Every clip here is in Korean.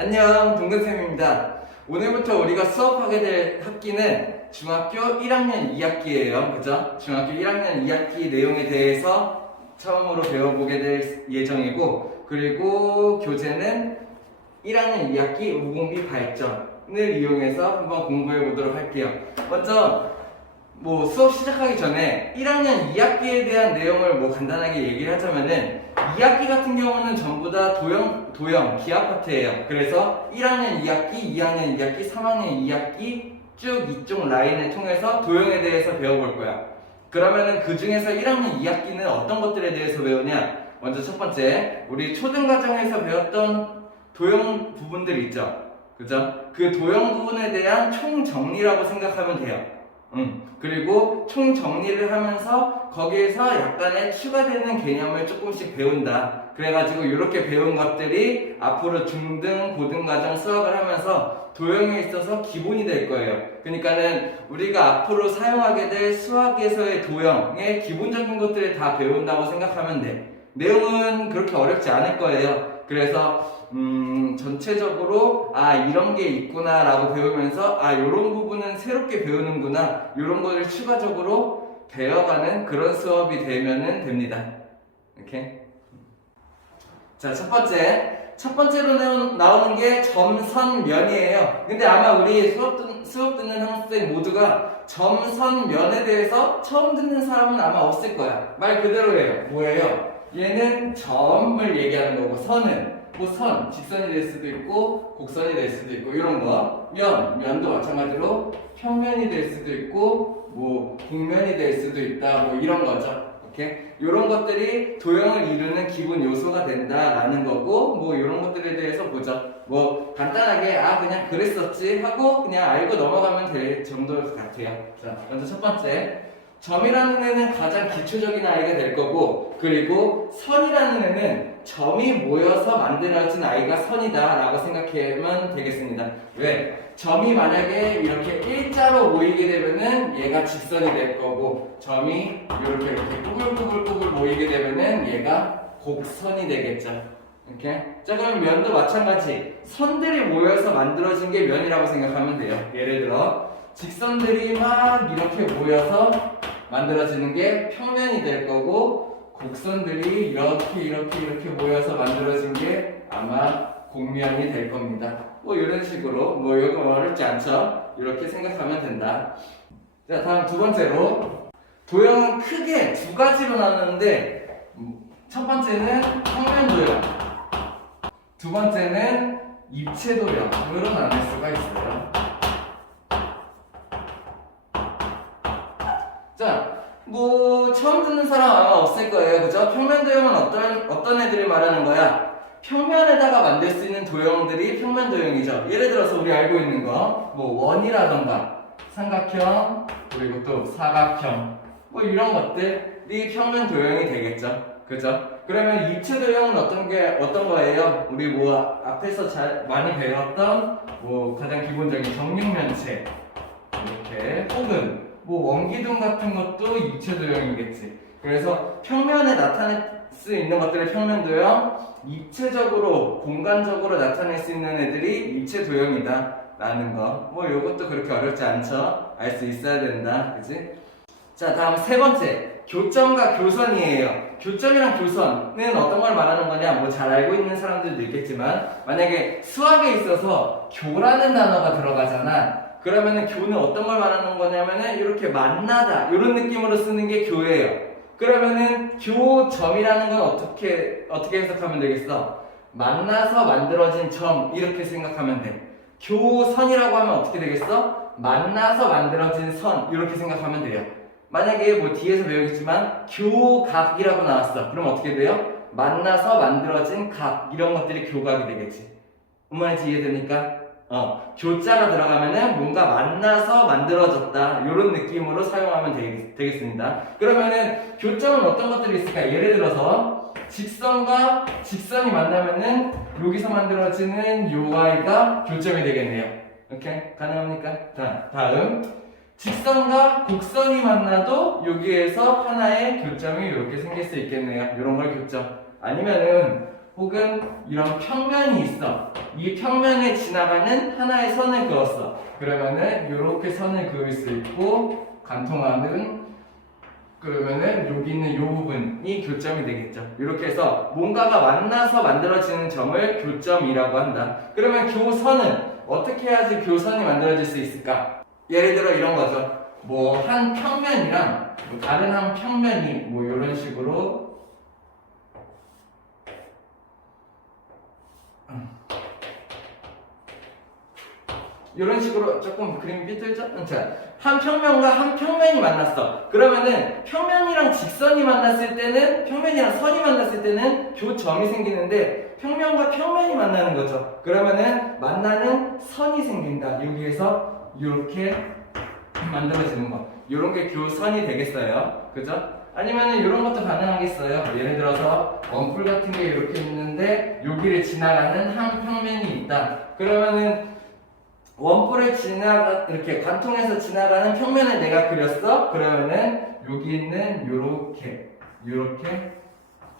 안녕, 동근쌤입니다. 오늘부터 우리가 수업하게 될 학기는 중학교 1학년 2학기예요. 그죠? 중학교 1학년 2학기 내용에 대해서 처음으로 배워보게 될 예정이고, 그리고 교재는 1학년 2학기 우공비 발전을 이용해서 한번 공부해 보도록 할게요. 먼저 수업 시작하기 전에 1학년 2학기에 대한 내용을 간단하게 얘기를 하자면은 2학기 같은 경우는 전부 다 도형, 기하 파트예요. 그래서 1학년 2학기, 2학년 2학기, 3학년 2학기 쭉 이쪽 라인을 통해서 도형에 대해서 배워볼 거야. 그러면은 그 중에서 1학년 2학기는 어떤 것들에 대해서 배우냐? 먼저 첫 번째, 우리 초등과정에서 배웠던 도형 부분들 있죠? 그죠? 그 도형 부분에 대한 총정리라고 생각하면 돼요. 그리고 총 정리를 하면서 거기에서 약간의 추가되는 개념을 조금씩 배운다. 그래가지고 이렇게 배운 것들이 앞으로 중등, 고등과정 수학을 하면서 도형에 있어서 기본이 될 거예요. 그러니까는 우리가 앞으로 사용하게 될 수학에서의 도형의 기본적인 것들을 다 배운다고 생각하면 돼. 내용은 그렇게 어렵지 않을 거예요. 그래서 전체적으로 이런 게 있구나 라고 배우면서 요런 부분은 새롭게 배우는구나, 요런 거를 추가적으로 배워가는 그런 수업이 되면은 됩니다. 이렇게. 자, 첫 번째로 나오는 게 점선면이에요. 근데 아마 우리 수업 듣는 학생 모두가 점선면에 대해서 처음 듣는 사람은 아마 없을 거야. 말 그대로예요. 뭐예요? 얘는 점을 얘기하는 거고, 선은 선, 직선이 될 수도 있고 곡선이 될 수도 있고 이런 거. 면도 마찬가지로 평면이 될 수도 있고 곡면이 될 수도 있다. 이런 거죠. 오케이? 이런 것들이 도형을 이루는 기본 요소가 된다라는 거고, 이런 것들에 대해서 보죠. 간단하게 그냥 그랬었지 하고 그냥 알고 넘어가면 될 정도 같아요. 자, 먼저 첫 번째, 점이라는 애는 가장 기초적인 아이가 될 거고, 그리고 선이라는 애는 점이 모여서 만들어진 아이가 선이다 라고 생각하면 되겠습니다. 왜? 점이 만약에 이렇게 일자로 모이게 되면은 얘가 직선이 될 거고, 점이 이렇게 꾸불꾸불 모이게 되면은 얘가 곡선이 되겠죠. 이렇게. 자, 그럼 면도 마찬가지. 선들이 모여서 만들어진 게 면이라고 생각하면 돼요. 예를 들어 직선들이 막 이렇게 모여서 만들어지는 게 평면이 될 거고, 곡선들이 이렇게 모여서 만들어진 게 아마 곡면이 될 겁니다. 이런 식으로, 이거 어렵지 않죠? 이렇게 생각하면 된다. 자, 다음 두 번째로, 도형은 크게 두 가지로 나누는데, 첫 번째는 평면 도형, 두 번째는 입체 도형으로 나눌 수가 있어요. 자, 처음 듣는 사람 아마 없을 거예요. 그죠? 평면 도형은 어떤 애들을 말하는 거야? 평면에다가 만들 수 있는 도형들이 평면 도형이죠. 예를 들어서 우리 알고 있는 거, 원이라던가 삼각형, 그리고 또 사각형, 이런 것들이 평면 도형이 되겠죠. 그죠? 그러면 입체 도형은 어떤 거예요? 우리 앞에서 많이 배웠던 가장 기본적인 정육면체, 이렇게, 혹은 원기둥 같은 것도 입체 도형이겠지. 그래서 평면에 나타낼 수 있는 것들을 평면 도형, 입체적으로, 공간적으로 나타낼 수 있는 애들이 입체 도형이다 라는 거. 요것도 그렇게 어렵지 않죠? 알 수 있어야 된다. 그치? 자, 다음 세 번째, 교점과 교선이에요. 교점이랑 교선은 어떤 걸 말하는 거냐? 잘 알고 있는 사람들도 있겠지만, 만약에 수학에 있어서 교라는 단어가 들어가잖아. 그러면은 교는 어떤 걸 말하는 거냐면은 이렇게 만나다, 이런 느낌으로 쓰는 게 교예요. 그러면은 교점이라는 건 어떻게 해석하면 되겠어? 만나서 만들어진 점, 이렇게 생각하면 돼. 교선이라고 하면 어떻게 되겠어? 만나서 만들어진 선, 이렇게 생각하면 돼요. 만약에 뒤에서 배우겠지만 교각이라고 나왔어. 그럼 어떻게 돼요? 만나서 만들어진 각, 이런 것들이 교각이 되겠지. 뭔지 이해됩니까? 교자가 들어가면은 뭔가 만나서 만들어졌다, 이런 느낌으로 사용하면 되겠습니다. 그러면은 교점은 어떤 것들이 있을까? 예를 들어서 직선과 직선이 만나면은 여기서 만들어지는 요 아이가 교점이 되겠네요. 이렇게 가능합니까? 다음 직선과 곡선이 만나도 여기에서 하나의 교점이 이렇게 생길 수 있겠네요. 이런 걸 교점. 아니면은 혹은 이런 평면이 있어. 이 평면에 지나가는 하나의 선을 그었어. 그러면은 이렇게 선을 그을 수 있고 관통하는 그러면은 여기 있는 이 부분이 교점이 되겠죠. 이렇게 해서 뭔가가 만나서 만들어지는 점을 교점이라고 한다. 그러면 교선은 어떻게 해야지 교선이 만들어질 수 있을까? 예를 들어 이런 거죠. 뭐 한 평면이랑 뭐 다른 한 평면이 뭐 이런 식으로 이런 식으로 조금 그림이 삐뚤죠? 자, 한 평면과 한 평면이 만났어. 그러면은 평면이랑 직선이 만났을 때는 평면이랑 선이 만났을 때는 교점이 생기는데 평면과 평면이 만나는 거죠. 그러면은 만나는 선이 생긴다. 여기에서 이렇게 만들어지는 거. 이런 게 교선이 되겠어요. 그죠? 아니면은 이런 것도 가능하겠어요. 예를 들어서 원뿔 같은 게 이렇게 있는데 여기를 지나가는 한 평면이 있다. 그러면은 원뿔을 이렇게 관통해서 지나가는 평면을 내가 그렸어? 그러면은 여기 있는 요렇게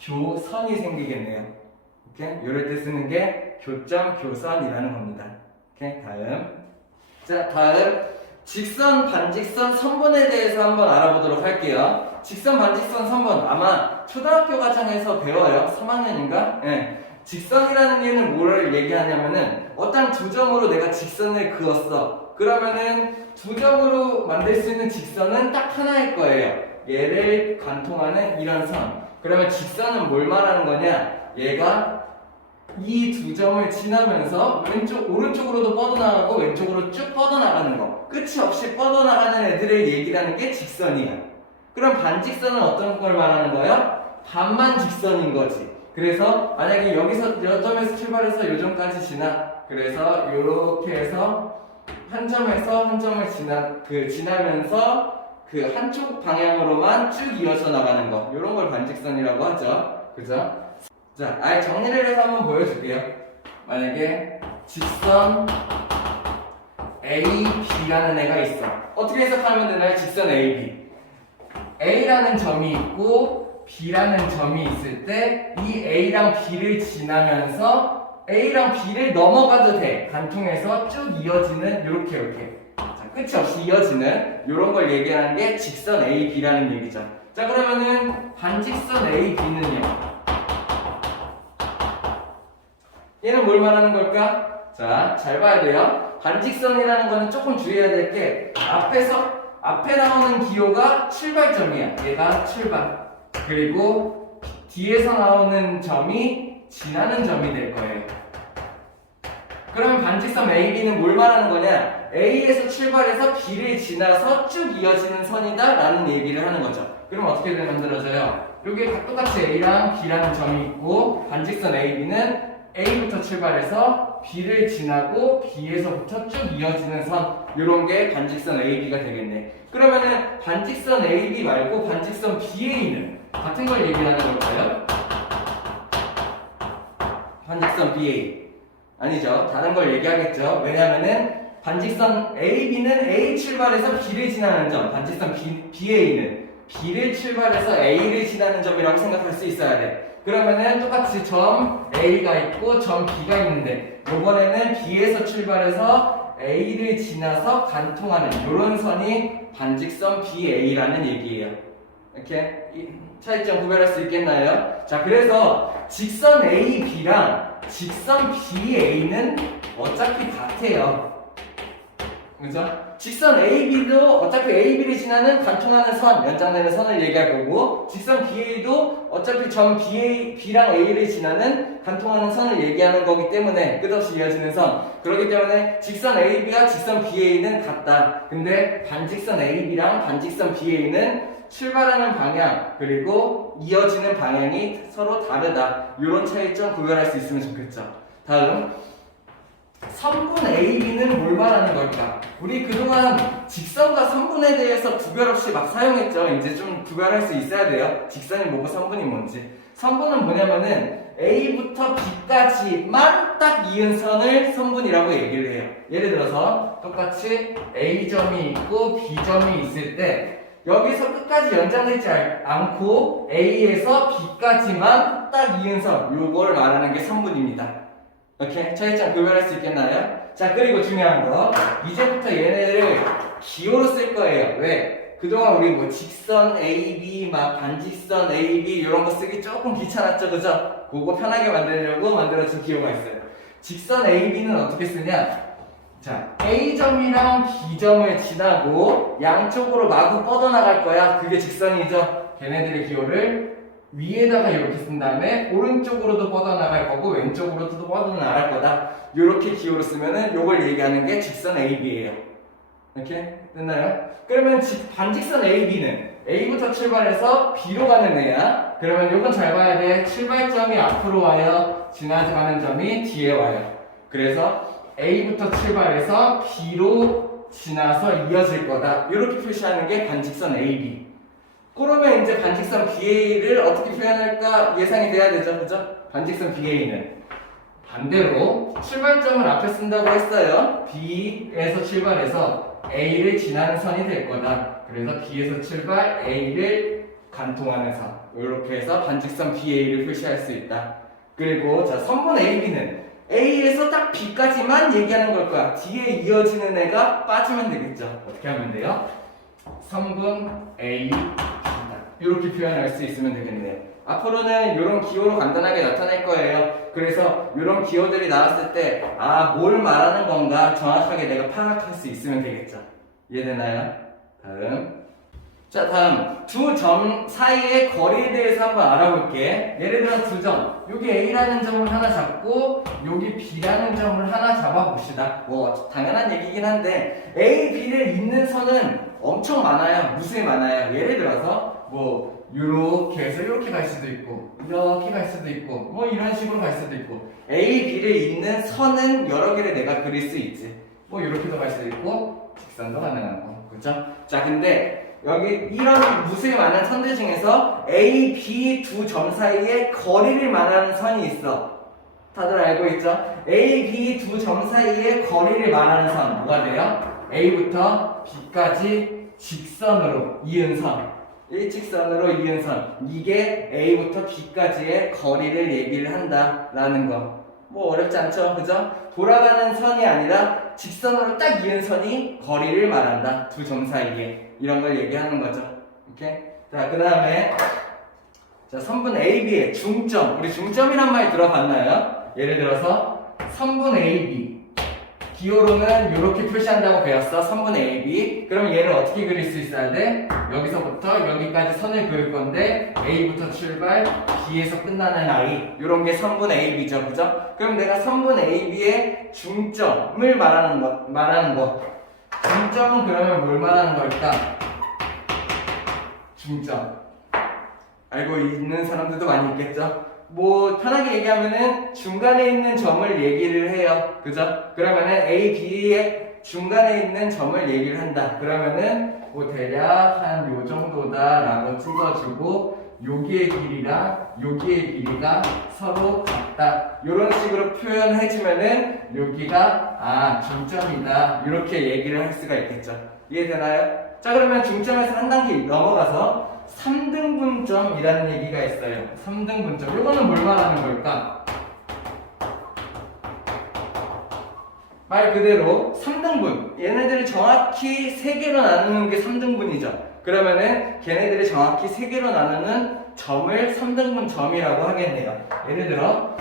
교선이 생기겠네요. 오케이? 요럴 때 쓰는 게 교점, 교선이라는 겁니다. 오케이? 다음 직선, 반직선, 선분에 대해서 한번 알아보도록 할게요. 직선, 반직선, 선분 아마 초등학교 과정에서 배워요. 3학년인가? 네. 직선이라는 얘는 뭐를 얘기하냐면은 어떤 두 점으로 내가 직선을 그었어. 그러면은 두 점으로 만들 수 있는 직선은 딱 하나일 거예요. 얘를 관통하는 이런 선. 그러면 직선은 뭘 말하는 거냐? 얘가 이 두 점을 지나면서 오른쪽으로도 뻗어나가고 왼쪽으로 쭉 뻗어나가는 거. 끝이 없이 뻗어나가는 애들을 얘기하는 게 직선이야. 그럼 반직선은 어떤 걸 말하는 거야? 반만 직선인 거지. 그래서 만약에 여기서 여 점에서 출발해서 요 점까지 지나. 그래서 이렇게 해서 한 점에서 한 점을 지나면서 그 한쪽 방향으로만 쭉 이어져 나가는 거. 이런 걸 반직선이라고 하죠. 그죠? 자, 아예 정리를 해서 한번 보여줄게요. 만약에 직선 AB라는 애가 있어. 어떻게 해석하면 되나요? 직선 AB. A라는 점이 있고 B라는 점이 있을 때 이 A랑 B를 지나면서 A랑 B를 넘어가도 돼. 관통해서 쭉 이어지는 이렇게 자, 끝이 없이 이어지는 이런 걸 얘기하는 게 직선 AB라는 얘기죠. 자, 그러면은 반직선 AB는요. 얘는 뭘 말하는 걸까? 자, 잘 봐야 돼요. 반직선이라는 거는 조금 주의해야 될 게 앞에 나오는 기호가 출발점이야. 얘가 출발. 그리고 뒤에서 나오는 점이 지나는 점이 될 거예요. 그러면 반직선 AB는 뭘 말하는 거냐? A에서 출발해서 B를 지나서 쭉 이어지는 선이다 라는 얘기를 하는 거죠. 그럼 어떻게 만들어져요? 여기에 똑같이 A랑 B라는 점이 있고 반직선 AB는 A부터 출발해서 B를 지나고 B에서부터 쭉 이어지는 선, 이런 게 반직선 AB가 되겠네. 그러면은 반직선 AB 말고 반직선 BA는 같은 걸 얘기하는 걸까요? 반직선 BA 아니죠. 다른 걸 얘기하겠죠. 왜냐하면은 반직선 AB는 A 출발해서 B를 지나는 점, 반직선 BA는 B를 출발해서 A를 지나는 점이라고 생각할 수 있어야 돼. 그러면은 똑같이 점 A가 있고 점 B가 있는데 이번에는 B에서 출발해서 A를 지나서 관통하는 이런 선이 반직선 BA라는 얘기예요. 이렇게 차이점 구별할 수 있겠나요? 자, 그래서 직선 AB랑 직선 BA는 어차피 같아요. 그죠? 직선 AB도 어차피 AB를 지나는 관통하는 선, 연장되는 선을 얘기할 거고, 직선 BA도 어차피 점 B랑 A를 지나는 관통하는 선을 얘기하는 거기 때문에 끝없이 이어지는 선. 그렇기 때문에 직선 AB와 직선 BA는 같다. 근데 반직선 AB랑 반직선 BA는 출발하는 방향 그리고 이어지는 방향이 서로 다르다. 이런 차이점 구별할 수 있으면 좋겠죠. 다음. 선분 AB는 뭘 말하는 걸까? 우리 그동안 직선과 선분에 대해서 구별 없이 막 사용했죠. 이제 좀 구별할 수 있어야 돼요. 직선이 뭐고 선분이 뭔지. 선분은 뭐냐면은 A부터 B까지만 딱 이은 선을 선분이라고 얘기를 해요. 예를 들어서 똑같이 A점이 있고 B점이 있을 때 여기서 끝까지 연장되지 않고 A에서 B까지만 딱 이은선 요걸 말하는 게 선분입니다. 오케이? 차이점 구별할 수 있겠나요? 자, 그리고 중요한 거 이제부터 얘네를 기호로 쓸 거예요. 왜? 그동안 우리 뭐 직선 AB, 막 반직선 AB 이런 거 쓰기 조금 귀찮았죠, 그죠? 그거 편하게 만들려고 만들어준 기호가 있어요. 직선 AB는 어떻게 쓰냐? 자, A점이랑 B점을 지나고 양쪽으로 마구 뻗어나갈 거야. 그게 직선이죠. 걔네들의 기호를 위에다가 이렇게 쓴 다음에 오른쪽으로도 뻗어나갈 거고 왼쪽으로도 뻗어나갈 거다. 이렇게 기호로 쓰면은 요걸 얘기하는 게 직선 AB예요. 이렇게 됐나요? 그러면 반직선 AB는 A부터 출발해서 B로 가는 애야. 그러면 요건 잘 봐야 돼. 출발점이 앞으로 와요. 지나가는 점이 뒤에 와요. 그래서 A부터 출발해서 B로 지나서 이어질 거다. 이렇게 표시하는 게 반직선 AB. 그러면 이제 반직선 BA를 어떻게 표현할까 예상이 돼야 되죠, 그죠? 반직선 BA는 반대로 출발점을 앞에 쓴다고 했어요. B에서 출발해서 A를 지나는 선이 될 거다. 그래서 B에서 출발, A를 관통하는 선. 이렇게 해서 반직선 BA를 표시할 수 있다. 그리고 자, 선분 AB는 A에서 딱 B까지만 얘기하는 걸 거야. 뒤에 이어지는 애가 빠지면 되겠죠. 어떻게 하면 돼요? 선분 A, 이렇게 표현할 수 있으면 되겠네요. 앞으로는 이런 기호로 간단하게 나타낼 거예요. 그래서 이런 기호들이 나왔을 때 뭘 말하는 건가 정확하게 내가 파악할 수 있으면 되겠죠. 이해되나요? 다음 두 점 사이의 거리에 대해서 한번 알아볼게. 예를 들어 두 점, 여기 A라는 점을 하나 잡고 여기 B라는 점을 하나 잡아봅시다. 뭐 당연한 얘기긴 한데 A, B를 잇는 선은 엄청 많아요. 무수히 많아요. 예를 들어서 뭐 이렇게 해서 이렇게 갈 수도 있고 이렇게 갈 수도 있고 뭐 이런 식으로 갈 수도 있고 A, B를 잇는 선은 여러 개를 내가 그릴 수 있지. 뭐 이렇게도 갈 수도 있고 직선도 가능하고, 그렇죠? 자, 근데 여기 이런 무수히 많은 선들 중에서 A, B 두 점 사이에 거리를 말하는 선이 있어. 다들 알고 있죠? A, B 두 점 사이에 거리를 말하는 선 뭐가 돼요? A부터 B까지 직선으로 이은 선, 일직선으로 이은 선, 이게 A부터 B까지의 거리를 얘기를 한다라는 거. 뭐 어렵지 않죠? 그죠? 돌아가는 선이 아니라 직선으로 딱 이은 선이 거리를 말한다. 두 점 사이에. 이런 걸 얘기하는 거죠. 오케이? 자, 그 다음에 자, 선분 AB의 중점. 우리 중점이란 말 들어봤나요? 예를 들어서 선분 AB 기호로는 이렇게 표시한다고 배웠어. 선분 AB. 그러면 얘를 어떻게 그릴 수 있어야 돼? 여기서부터 여기까지 선을 그을 건데 A부터 출발, B에서 끝나는 I. 이런 게 선분 AB죠. 그죠? 그럼 내가 선분 AB의 중점을 말하는 거. 중점은 그러면 뭘 말하는 걸까? 중점. 알고 있는 사람들도 많이 있겠죠? 뭐 편하게 얘기하면은 중간에 있는 점을 얘기를 해요. 그죠? 그러면은 A, B의 중간에 있는 점을 얘기를 한다. 그러면은 뭐 대략 한 요 정도다 라고 찍어주고 여기의 길이랑 여기의 길이가 서로 같다. 이런 식으로 표현해주면은 여기가 중점이다. 이렇게 얘기를 할 수가 있겠죠. 이해되나요? 자, 그러면 중점에서 한 단계 넘어가서 3등분점이라는 얘기가 있어요. 3등분점. 이거는 뭘 말하는 걸까? 말 그대로 3등분. 얘네들을 정확히 3개로 나누는 게 3등분이죠. 그러면은 걔네들을 정확히 3개로 나누는 점을 3등분 점이라고 하겠네요. 예를 들어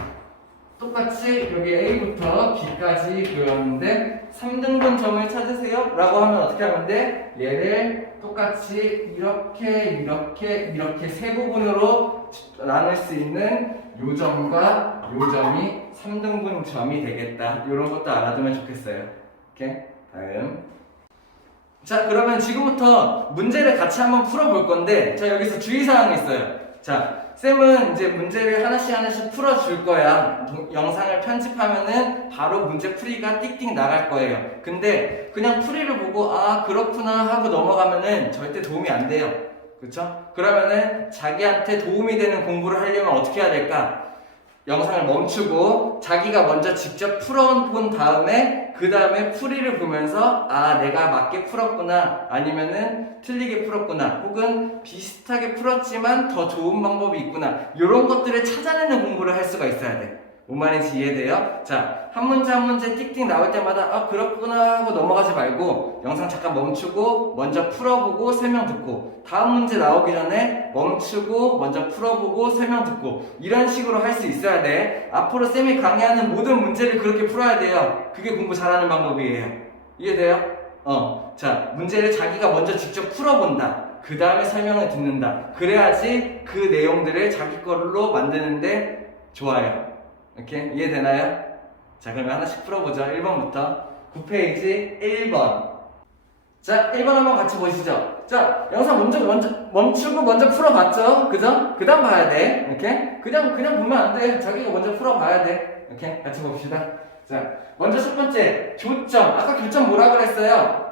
똑같이 여기 A부터 B까지 그렸는데 3등분 점을 찾으세요 라고 하면 어떻게 하면 돼? 얘를 똑같이 이렇게 세 부분으로 나눌 수 있는 요 점과 요 점이 3등분 점이 되겠다. 이런 것도 알아두면 좋겠어요. 오케이? 다음. 자, 그러면 지금부터 문제를 같이 한번 풀어볼 건데, 자, 여기서 주의사항이 있어요. 자, 쌤은 이제 문제를 하나씩 풀어줄 거야. 영상을 편집하면은 바로 문제 풀이가 띡띡 나갈 거예요. 근데 그냥 풀이를 보고 그렇구나 하고 넘어가면은 절대 도움이 안 돼요. 그쵸? 그러면은 자기한테 도움이 되는 공부를 하려면 어떻게 해야 될까? 영상을 멈추고 자기가 먼저 직접 풀어본 다음에 그 다음에 풀이를 보면서 아 내가 맞게 풀었구나 아니면은 틀리게 풀었구나 혹은 비슷하게 풀었지만 더 좋은 방법이 있구나 이런 것들을 찾아내는 공부를 할 수가 있어야 돼. 뭔 말인지 이해돼요? 자, 한 문제 한 문제 띡띡 나올 때마다 아 그렇구나 하고 넘어가지 말고 영상 잠깐 멈추고 먼저 풀어보고 설명 듣고 다음 문제 나오기 전에 멈추고 먼저 풀어보고 설명 듣고 이런 식으로 할 수 있어야 돼. 앞으로 쌤이 강의하는 모든 문제를 그렇게 풀어야 돼요. 그게 공부 잘하는 방법이에요. 이해돼요? 자, 문제를 자기가 먼저 직접 풀어본다. 그 다음에 설명을 듣는다. 그래야지 그 내용들을 자기 걸로 만드는데 좋아요. 이렇게 이해되나요? 자, 그러면 하나씩 풀어보죠. 1번부터 9페이지 1번. 자, 1번 한번 같이 보시죠. 자, 영상 먼저 멈추고 먼저 풀어봤죠? 그죠? 그 다음 봐야 돼. 이렇게. 그냥 보면 안 돼. 자기가 먼저 풀어봐야 돼. 이렇게 같이 봅시다. 자, 먼저 첫 번째, 교점. 아까 교점 뭐라 그랬어요?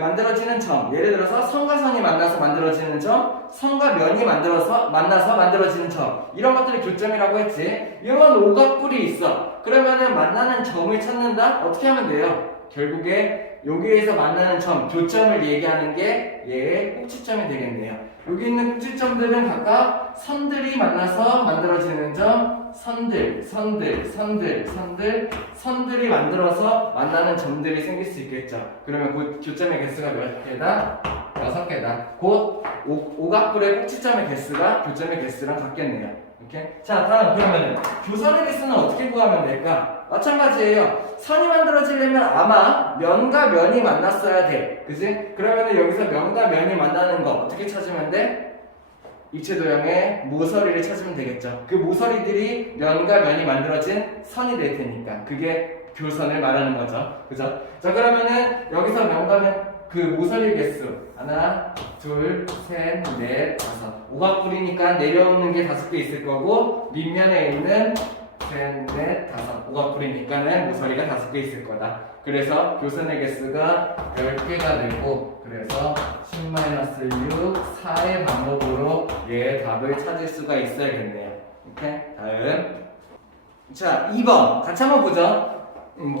만들어지는 점. 예를 들어서 선과 선이 만나서 만들어지는 점, 선과 면이 만나서 만들어지는 점. 이런 것들이 교점이라고 했지. 이런 오각뿔이 있어. 그러면은 만나는 점을 찾는다? 어떻게 하면 돼요? 결국에 여기에서 만나는 점, 교점을 얘기하는 게 얘의 꼭지점이 되겠네요. 여기 있는 꼭지점들은 각각 선들이 만나서 만들어지는 점, 선들이 만들어서 만나는 점들이 생길 수 있겠죠. 그러면 그 교점의 개수가 몇 개다? 6개다. 곧 오각뿔의 꼭지점의 개수가 교점의 개수랑 같겠네요. 이렇게. 자, 다음 그러면 교선의 개수는 어떻게 구하면 될까? 마찬가지예요. 선이 만들어지려면 아마 면과 면이 만났어야 돼. 그지? 그러면 여기서 면과 면이 만나는 거 어떻게 찾으면 돼? 입체도형의 모서리를 찾으면 되겠죠. 그 모서리들이 면과 면이 만들어진 선이 될 테니까 그게 교선을 말하는 거죠. 그죠? 자, 그러면은 여기서 면과 면 그 모서리 개수 하나, 둘, 셋, 넷, 다섯. 오각뿔이니까 내려오는 게 5개 있을 거고 밑면에 있는 셋, 넷, 다섯. 오각뿔이니까는 모서리가 5개 있을 거다. 그래서 교선의 개수가 10개가 되고 그래서 10-6, 4의 방법으로 얘의 답을 찾을 수가 있어야겠네요. 이렇게 다음. 자, 2번 같이 한번 보죠.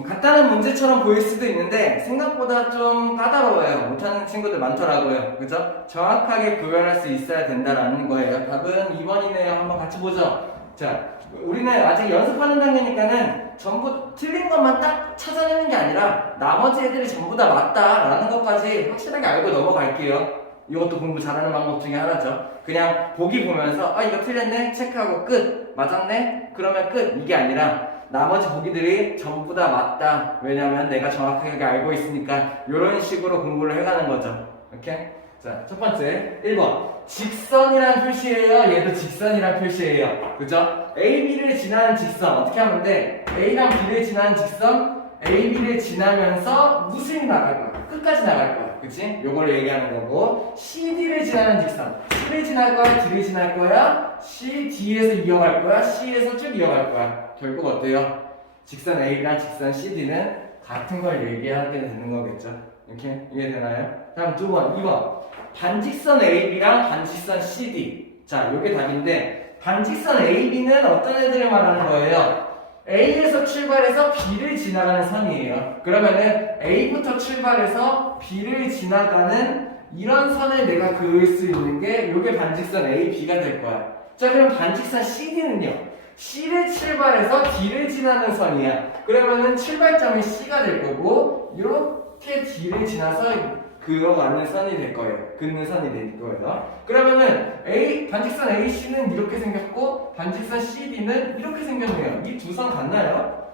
간단한 문제처럼 보일 수도 있는데 생각보다 좀 까다로워요. 못하는 친구들 많더라고요. 그죠? 정확하게 구별할 수 있어야 된다라는 거예요. 답은 2번이네요. 한번 같이 보죠. 자, 우리는 아직 연습하는 단계니까는 전부 틀린 것만 딱 찾아내는 게 아니라 나머지 애들이 전부 다 맞다라는 것까지 확실하게 알고 넘어갈게요. 이것도 공부 잘하는 방법 중에 하나죠. 그냥 보기 보면서 아 이거 틀렸네 체크하고 끝. 맞았네? 그러면 끝. 이게 아니라 나머지 보기들이 전부 다 맞다. 왜냐면 내가 정확하게 알고 있으니까 이런 식으로 공부를 해가는 거죠. 이렇게. 자, 첫 번째 1번 직선이란 표시예요. 얘도 직선이란 표시예요. 그죠? A, B를 지나는 직선 어떻게 하면 돼? A랑 B를 지나는 직선 A, B를 지나면서 무슨 나갈 거야? 끝까지 나갈 거야. 그치? 요걸 얘기하는 거고 C, D를 지나는 직선 C를 지날 거야? D를 지날 거야? C, D에서 이어갈 거야? C에서 쭉 이어갈 거야. 결국 어때요? 직선 A랑 직선 CD는 같은 걸 얘기하게 되는 거겠죠. 이렇게 이해되나요? 다음 2번 반직선 AB랑 반직선 CD. 자, 요게 답인데 반직선 AB는 어떤 애들을 말하는 거예요? A에서 출발해서 B를 지나가는 선이에요. 그러면은 A부터 출발해서 B를 지나가는 이런 선을 내가 그을 수 있는 게 요게 반직선 AB가 될 거야. 자, 그럼 반직선 CD는요? C를 출발해서 D를 지나는 선이야. 그러면은 출발점이 C가 될 거고 이렇게 D를 지나서 그어가는 선이 될 거예요. 긋는 선이 될 거예요. 그러면은 반직선 AC는 이렇게 생겼고 반직선 CD는 이렇게 생겼네요. 이 두 선 같나요?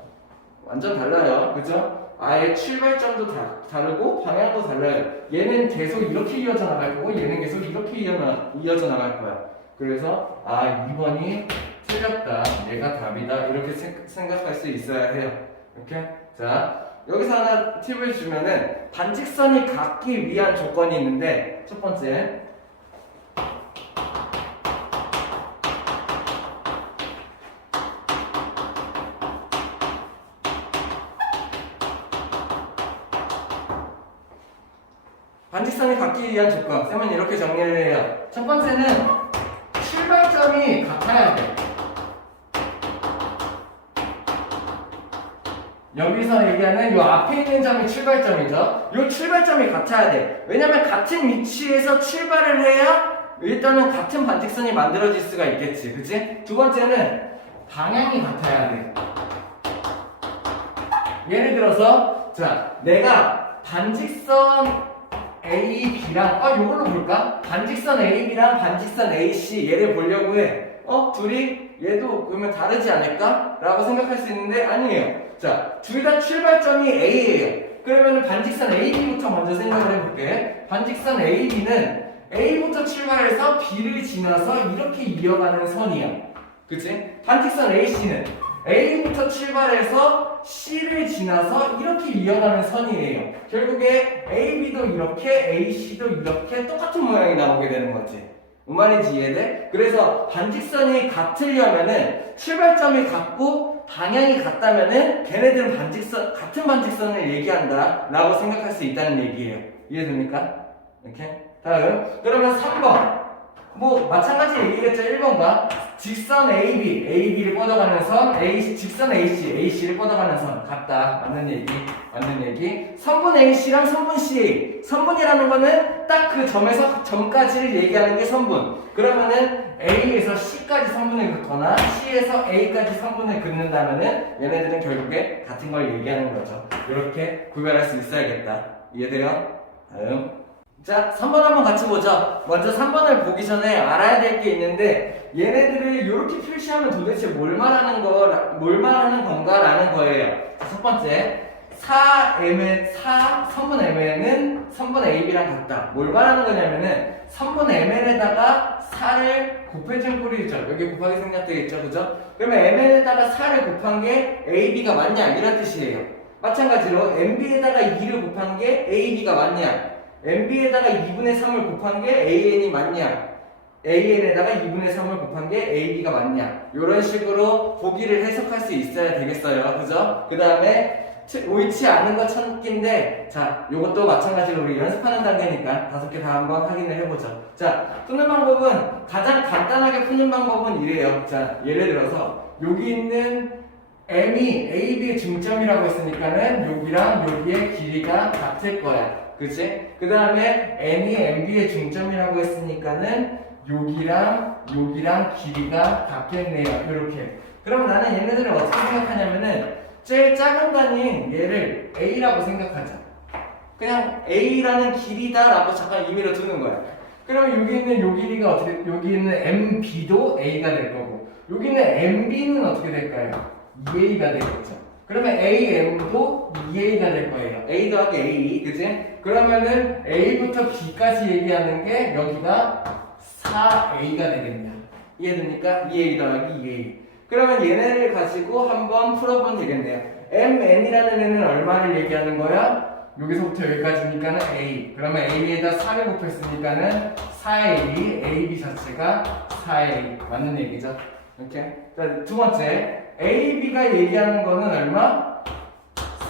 완전 달라요. 그죠? 아예 출발점도 다르고 방향도 달라요. 얘는 계속 이렇게 이어져 나갈 거고 얘는 계속 이렇게 이어져 나갈 거야. 그래서 2번이 틀렸다. 얘가 답이다. 이렇게 생각할 수 있어야 해요. 이렇게. 자, 여기서 하나 팁을 주면은 반직선이 갖기 위한 조건이 있는데 첫 번째 반직선이 갖기 위한 조건 쌤은 이렇게 정리를 해요. 첫 번째는 출발점이 같아야 돼. 여기서 얘기하는 요 앞에 있는 점이 출발점이죠. 요 출발점이 같아야 돼. 왜냐면 같은 위치에서 출발을 해야 일단은 같은 반직선이 만들어질 수가 있겠지. 그치? 두 번째는 방향이 같아야 돼. 예를 들어서 자, 내가 반직선 AB랑 요걸로 볼까? 반직선 AB랑 반직선 AC 얘를 보려고 해. 둘이 얘도 그러면 다르지 않을까? 라고 생각할 수 있는데 아니에요. 자, 둘 다 출발점이 A예요. 그러면 반직선 AB부터 먼저 생각을 해볼게. 반직선 AB는 A부터 출발해서 B를 지나서 이렇게 이어가는 선이야. 그치? 반직선 AC는 A부터 출발해서 C를 지나서 이렇게 이어가는 선이에요. 결국에 AB도 이렇게, AC도 이렇게 똑같은 모양이 나오게 되는 거지. 뭔 말인지 이해돼? 그래서 반직선이 같으려면은 출발점이 같고 방향이 같다면은 걔네들은 같은 반직선을 얘기한다 라고 생각할 수 있다는 얘기예요. 이해됩니까? 이렇게. 다음. 그러면 3번. 뭐 마찬가지 얘기겠죠. 1번과 직선 AB, AB를 뻗어가는 선, 직선 AC, AC를 뻗어가는 선 같다. 맞는 얘기. 선분 AC랑 선분 CA. 선분이라는 거는 딱 그 점에서 점까지를 얘기하는 게 선분. 그러면은 A에서 C까지 선분을 긋거나 C에서 A까지 선분을 긋는다면은 얘네들은 결국에 같은 걸 얘기하는 거죠. 이렇게 구별할 수 있어야겠다. 이해돼요? 다음. 자, 3번 한번 같이 보죠. 먼저 3번을 보기 전에 알아야 될 게 있는데 얘네들을 이렇게 표시하면 도대체 뭘 말하는 건가라는 거예요. 자, 첫 번째, 선분 MN은 선분 AB랑 같다. 뭘 말하는 거냐면은 선분 MN에다가 4를 곱해준 꼴이죠. 여기 곱하기 생략되겠죠, 그죠? 그러면 MN에다가 4를 곱한 게 AB가 맞냐 이런 뜻이에요. 마찬가지로 MB에다가 2를 곱한 게 AB가 맞냐, MB에다가 2분의 3을 곱한 게 AN이 맞냐, AN에다가 2분의 3을 곱한 게 AB가 맞냐, 이런 식으로 보기를 해석할 수 있어야 되겠어요. 그죠? 그 다음에 옳지 않은 거 찾기인데, 자, 요것도 마찬가지로 우리 연습하는 단계니까 5개 다 한번 확인을 해보죠. 자, 푸는 방법은, 가장 간단하게 푸는 방법은 이래요. 자, 예를 들어서 여기 있는 M이 AB의 중점이라고 했으니까는 여기랑 여기의 길이가 같을 거야. 그치? 그 다음에 N이 MB의 중점이라고 했으니까는 여기랑 길이가 같겠네요. 이렇게. 그럼 나는 얘네들을 어떻게 생각하냐면은 제일 작은 단위인 얘를 A라고 생각하자. 그냥 A라는 길이다 라고 잠깐 임의로 두는 거야. 그러면 여기 있는 요 길이가 여기 있는 MB도 A가 될 거고, 여기 있는 MB는 어떻게 될까요? 2A가 되겠죠. 그러면 AM도 2A가 될 거예요. A 더하기 A, 그치? 그러면은 A부터 B까지 얘기하는 게 여기가 4A가 되겠냐. 이해됩니까? 2A 더하기 2A. 그러면 얘네를 가지고 한번 풀어보면 되겠네요. MN이라는 애는 얼마를 얘기하는 거야? 여기서부터 여기까지니까는 A. 그러면 A에다 4를 곱했으니까는 4A, AB 자체가 4A. 맞는 얘기죠? 이렇게. 자, 두 번째. AB가 얘기하는 거는 얼마?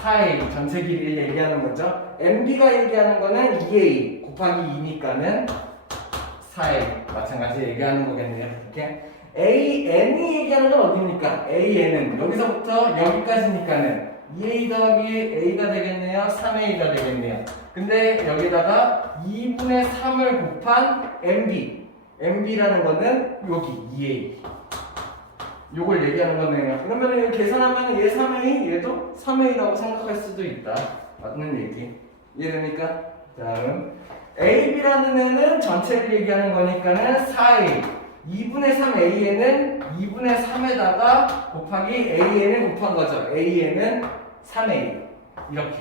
4A. 전체 길이를 얘기하는 거죠. MB가 얘기하는 거는 2A 곱하기 2니까는 4A. 마찬가지 얘기하는 거겠네요. 이렇게. AN이 얘기하는 건 어디입니까? AN은 여기서부터 여기까지니까는 2A 더하기 A가 되겠네요. 3A가 되겠네요. 근데 여기다가 2분의 3을 곱한 MB라는 거는 여기 2A. 요걸 얘기하는 거네요. 그러면 이거 계산하면 얘 3A, 얘도 3A라고 생각할 수도 있다. 맞는 얘기. 이해됩니까? 다음. AB라는 애는 전체를 얘기하는 거니까는 4A. 2분의 3AN은 2분의 3에다가 곱하기 AN을 곱한 거죠. AN은 3A. 이렇게.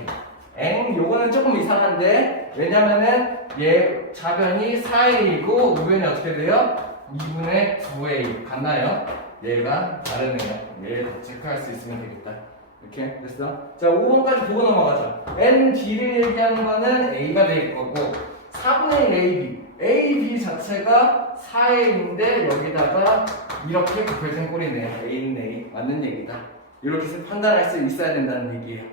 요거는 조금 이상한데, 왜냐면은 얘 좌변이 4A이고 우변이 어떻게 돼요? 2분의 9A. 같나요? 얘가 다르네요. 얘를 체크할 수 있으면 되겠다. 이렇게 됐어? 자, 5번까지 보고 넘어가죠. NB를 얘기하는 거는 A가 될 거고, 4분의 1 AB. AB 자체가 4A인데 여기다가 이렇게 곱해진 꼴이네요. A는 A. 맞는 얘기다. 이렇게 해서 판단할 수 있어야 된다는 얘기예요.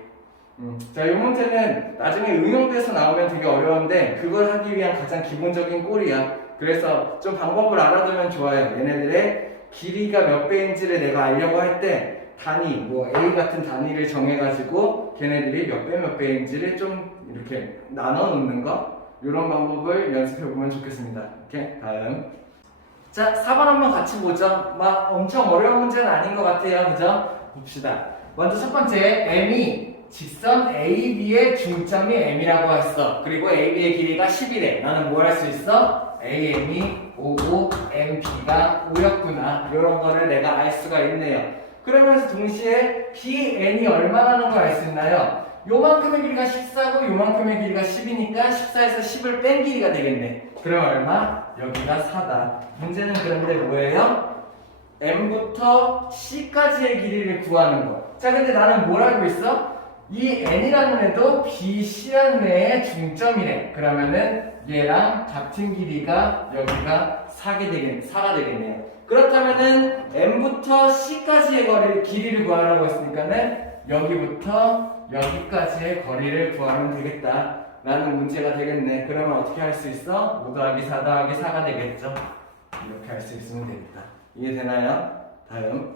자, 이 문제는 나중에 응용돼서 나오면 되게 어려운데 그걸 하기 위한 가장 기본적인 꼴이야. 그래서 좀 방법을 알아두면 좋아요. 얘네들의 길이가 몇 배인지를 내가 알려고 할 때 단위, 뭐 A 같은 단위를 정해가지고 걔네들이 몇 배 몇 배인지를 좀 이렇게 나눠 놓는 거, 이런 방법을 연습해 보면 좋겠습니다. 오케이, 다음. 자, 4번 한번 같이 보죠. 막 엄청 어려운 문제는 아닌 것 같아요. 그죠? 봅시다. 먼저 첫 번째, M이 직선 AB의 중점이 M이라고 했어. 그리고 AB의 길이가 10이래. 나는 뭘 할 수 있어? AM이 5고 MB가 5였구나. 이런 거를 내가 알 수가 있네요. 그러면서 동시에 BN이 얼마라는 걸 알 수 있나요? 요만큼의 길이가 14고 요만큼의 길이가 10이니까 14에서 10을 뺀 길이가 되겠네. 그럼 얼마? 여기가 4다. 문제는 그런데 뭐예요? M부터 C까지의 길이를 구하는 거. 자, 근데 나는 뭘 알고 있어? 이 N이라는 애도 BC라는 애의 중점이래. 그러면은 얘랑 같은 길이가 여기가 4가 되겠네요. 그렇다면은 M부터 C까지의 길이를 구하라고 했으니까는 여기부터 여기까지의 거리를 구하면 되겠다 라는 문제가 되겠네. 그러면 어떻게 할 수 있어? 5 더하기 4 더하기 4가 되겠죠. 이렇게 할 수 있으면 되겠다. 이해되나요? 다음.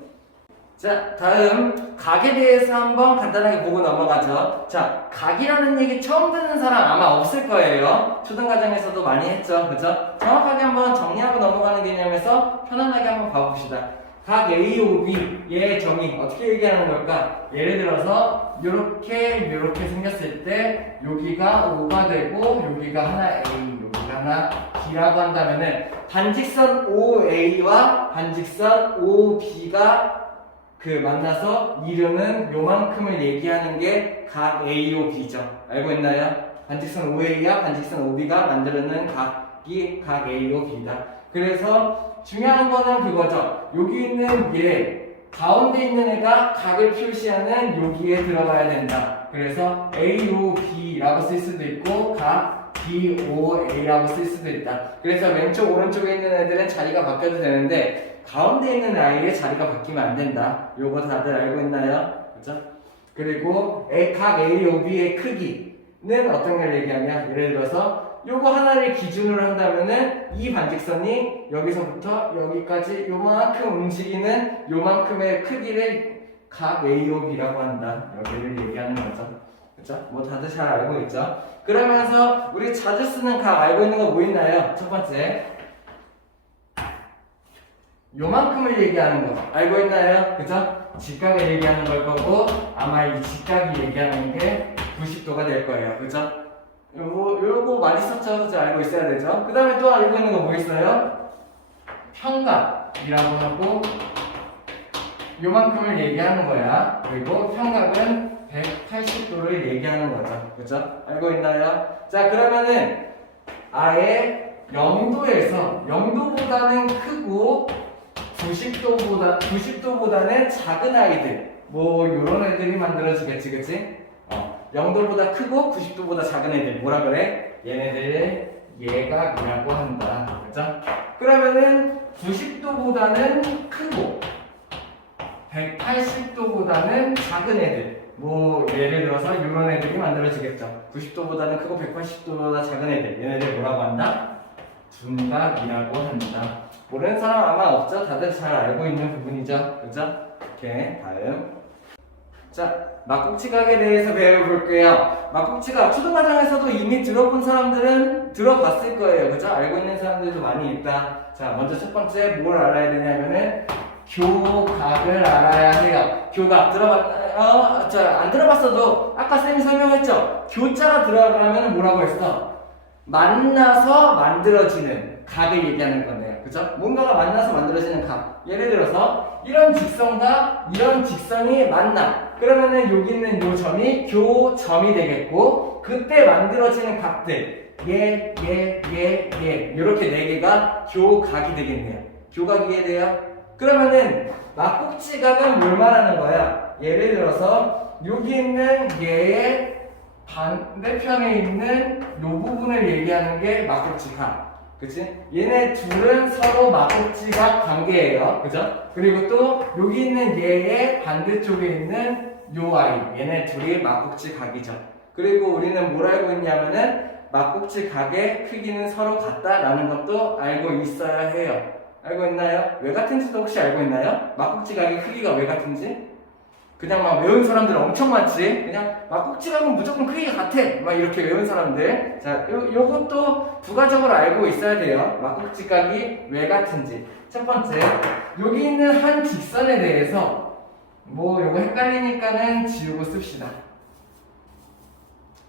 자, 다음 각에 대해서 한번 간단하게 보고 넘어가죠. 자, 각이라는 얘기 처음 듣는 사람 아마 없을 거예요. 초등과정에서도 많이 했죠. 그죠? 정확하게 한번 정리하고 넘어가는 개념에서 편안하게 한번 봐봅시다. 각 AOB의 정의 어떻게 얘기하는 걸까? 예를 들어서 요렇게 생겼을 때 여기가 5가 되고 여기가 하나 A, 여기가 하나 B라고 한다면은 반직선 OA와 반직선 OB가 만나서 이루는 요만큼을 얘기하는 게 각 AOB죠. 알고 있나요? 반직선 OA와 반직선 OB가 만드는 각이 각 AOB다. 그래서 중요한 거는 그거죠. 여기 있는 얘, 가운데 있는 애가 각을 표시하는 여기에 들어가야 된다. 그래서 AOB라고 쓸 수도 있고 각 BOA라고 쓸 수도 있다. 그래서 왼쪽 오른쪽에 있는 애들은 자리가 바뀌어도 되는데 가운데 있는 아이의 자리가 바뀌면 안 된다. 요거 다들 알고 있나요? 그죠? 그리고 각 AOB의 크기는 어떤 걸 얘기하냐? 예를 들어서 요거 하나를 기준으로 한다면은 이 반직선이 여기서부터 여기까지 요만큼 움직이는 요만큼의 크기를 각 AOB라고 한다. 여기를 얘기하는 거죠. 그쵸? 뭐 다들 잘 알고 있죠? 그러면서 우리 자주 쓰는 각 알고 있는 거 뭐 있나요? 첫 번째, 요만큼을 얘기하는 거 알고 있나요? 그죠? 직각을 얘기하는 걸 거고 아마 이 직각이 얘기하는 게 90도가 될 거예요. 그죠? 요거 많이 썼죠? 그죠? 알고 있어야 되죠? 그 다음에 또 알고 있는 거 뭐 있어요? 평각이라고 하고 요만큼을 얘기하는 거야. 그리고 평각은 180도를 얘기하는 거죠. 그죠? 알고 있나요? 자, 그러면은 아예 0도보다는 크고 90도보다는 작은 아이들, 뭐 요런 애들이 만들어지겠지, 그치? 0도보다 크고 90도보다 작은 애들 뭐라 그래? 얘네들 예각이라고 한다. 그죠? 그러면은 90도보다는 크고 180도보다는 작은 애들, 뭐 예를 들어서 이런 애들이 만들어지겠죠. 90도보다는 크고 180도보다 작은 애들, 얘네들 뭐라고 한다? 둔각이라고 한다. 모르는 사람 아마 없죠? 다들 잘 알고 있는 부분이죠. 그죠? 오케이, 다음. 자, 막국지각에 대해서 배워볼게요. 막국지각 초등과정에서도 이미 들어본 사람들은 들어봤을 거예요. 그죠? 알고 있는 사람들도 많이 있다. 자, 먼저 첫 번째 뭘 알아야 되냐면은 교각을 알아야 해요. 교각 들어봤나요? 안 들어봤어도 아까 쌤이 설명했죠? 교자가 들어가면 뭐라고 했어? 만나서 만들어지는 각을 얘기하는 건데요. 그죠? 뭔가가 만나서 만들어지는 각. 예를 들어서 이런 직선과 이런 직선이 만나. 그러면은 여기 있는 요 점이 교점이 되겠고 그때 만들어지는 각들 이렇게 4개가 교각이 되겠네요. 교각 이해돼요? 그러면은 막국지각은 뭘 말하는 거야? 예를 들어서 여기 있는 얘의 반대편에 있는 요 부분을 얘기하는 게 막국지각. 그치? 얘네 둘은 서로 막국지각 관계예요. 그죠? 그리고 또 여기 있는 얘의 반대쪽에 있는 요 아이, 얘네 둘이 막국지각이죠. 그리고 우리는 뭘 알고 있냐면은 막국지각의 크기는 서로 같다라는 것도 알고 있어야 해요. 알고 있나요? 왜 같은지도 혹시 알고 있나요? 막국지각의 크기가 왜 같은지? 그냥 막 외운 사람들 엄청 많지. 그냥 막꼭지각은 무조건 크기가 같아. 막 이렇게 외운 사람들. 자, 요것도 부가적으로 알고 있어야 돼요. 막꼭지각이 왜 같은지. 첫 번째, 여기 있는 한 직선에 대해서 뭐 요거 헷갈리니까는 지우고 씁시다.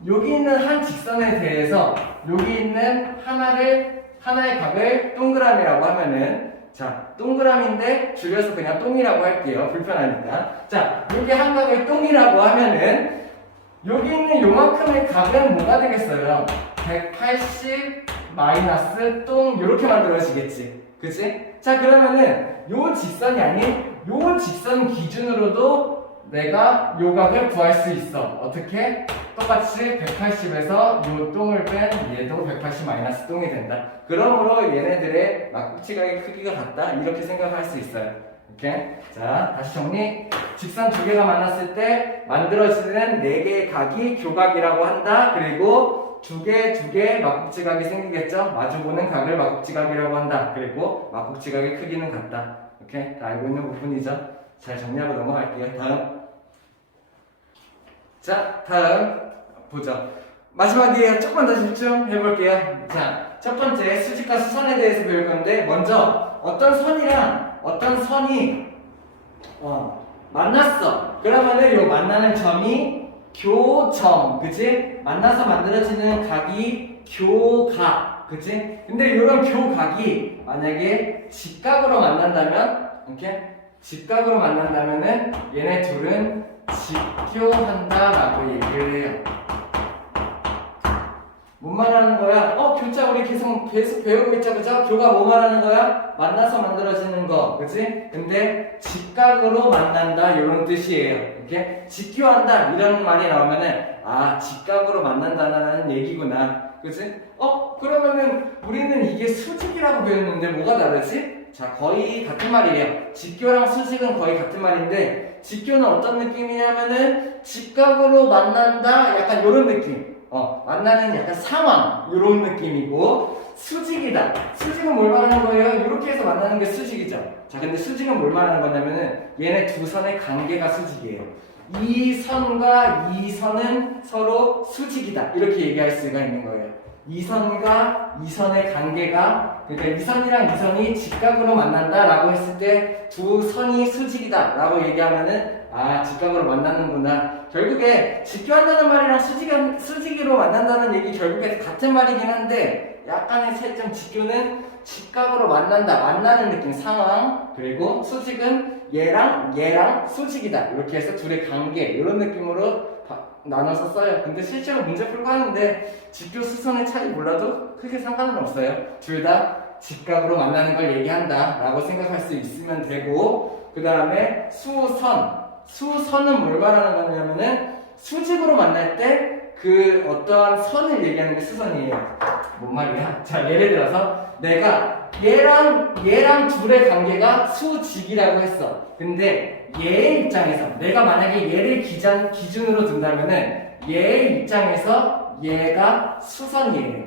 여기 있는 한 직선에 대해서 여기 있는 하나의 각을 동그라미라고 하면은, 자, 동그라미인데 줄여서 그냥 똥이라고 할게요. 불편하니까. 자, 여기 한 각을 똥이라고 하면은 여기 있는 요만큼의 각은 뭐가 되겠어요? 180 마이너스 똥 이렇게 만들어지겠지. 그치? 자, 그러면은 요 직선이 아닌 요 직선 기준으로도 내가 요 각을 구할 수 있어. 어떻게? 똑같이 180에서 요 똥을 뺀 얘도 180 마이너스 똥이 된다. 그러므로 얘네들의 막꼭지각의 크기가 같다. 이렇게 생각할 수 있어요. 오케이? 자, 다시 정리. 직선 두 개가 만났을 때 만들어지는 네 개의 각이 교각이라고 한다. 그리고 두 개 막꼭지각이 생기겠죠? 마주보는 각을 막꼭지각이라고 한다. 그리고 막꼭지각의 크기는 같다. 오케이? 다 알고 있는 부분이죠? 잘 정리하고 넘어갈게요. 다음. 자, 다음 보죠. 마지막이에요. 조금만 더 집중해볼게요. 자, 첫 번째 수직과 수선에 대해서 배울 건데, 먼저 어떤 선이랑 어떤 선이 만났어. 그러면은 요 만나는 점이 교점, 그치? 만나서 만들어지는 각이 교각, 그치? 근데 이런 교각이 만약에 직각으로 만난다면, 이렇게 직각으로 만난다면은 얘네 둘은 직교한다라고 얘기를 해요. 뭔 말하는 거야? 교차 우리 계속 배우고 있죠, 그죠? 교가 뭐 말하는 거야? 만나서 만들어지는 거, 그치? 근데 직각으로 만난다 이런 뜻이에요. 이렇게 직교한다 이런 말이 나오면은 직각으로 만난다는 얘기구나, 그치? 그러면은 우리는 이게 수직이라고 배웠는데 뭐가 다르지? 자, 거의 같은 말이에요. 직교랑 수직은 거의 같은 말인데, 직교는 어떤 느낌이냐면은 직각으로 만난다 약간 이런 느낌. 만나는 약간 상황 이런 느낌이고, 수직이다. 수직은 뭘 말하는 거예요? 이렇게 해서 만나는 게 수직이죠. 자, 근데 수직은 뭘 말하는 거냐면은 얘네 두 선의 관계가 수직이에요. 이 선과 이 선은 서로 수직이다. 이렇게 얘기할 수가 있는 거예요. 이 선과 이 선의 관계가, 그러니까 이 선이랑 이 선이 직각으로 만난다라고 했을 때 두 선이 수직이다라고 얘기하면은 직각으로 만나는구나. 결국에 직교한다는 말이랑 수직으로 만난다는 얘기 결국에 같은 말이긴 한데, 약간의 차이점. 직교는 직각으로 만나는 느낌, 상황. 그리고 수직은 얘랑 수직이다. 이렇게 해서 둘의 관계 이런 느낌으로 나눠서 써요. 근데 실제로 문제 풀고 하는데 직교 수선의 차이 몰라도 크게 상관은 없어요. 둘 다 직각으로 만나는 걸 얘기한다 라고 생각할 수 있으면 되고, 그 다음에 수선은 뭘 말하는 거냐면은 수직으로 만날 때 그 어떠한 선을 얘기하는 게 수선이에요. 뭔 말이야? 자, 예를 들어서 내가 얘랑 둘의 관계가 수직이라고 했어. 근데 얘의 입장에서, 내가 만약에 얘를 기준으로 둔다면은 얘의 입장에서 얘가 수선이에요.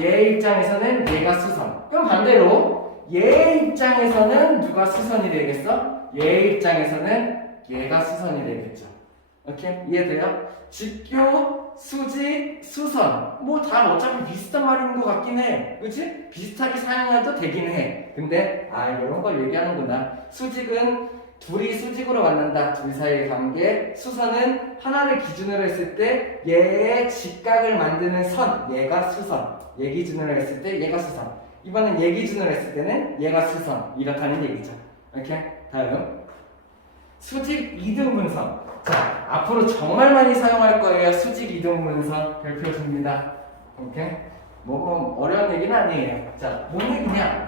얘의 입장에서는 얘가 수선. 그럼 반대로 얘의 입장에서는 누가 수선이 되겠어? 얘의 입장에서는 얘가 수선이 되겠죠. 오케이? 이해돼요? 직교, 수직, 수선 뭐 다 어차피 비슷한 말인 것 같긴 해. 그치? 비슷하게 사용해도 되긴 해. 근데 이런 걸 얘기하는구나. 수직은 둘이 수직으로 만난다. 둘 사이의 관계. 수선은 하나를 기준으로 했을 때 얘의 직각을 만드는 선, 얘가 수선. 얘 기준으로 했을 때 얘가 수선. 이번엔 얘 기준으로 했을 때는 얘가 수선. 이렇다는 얘기죠. 오케이? 다음 수직 이등분선. 자, 앞으로 정말 많이 사용할 거예요. 수직 이등분선 별표 줍니다. 오케이? 뭐 어려운 얘기는 아니에요. 자, 뭔 얘기냐?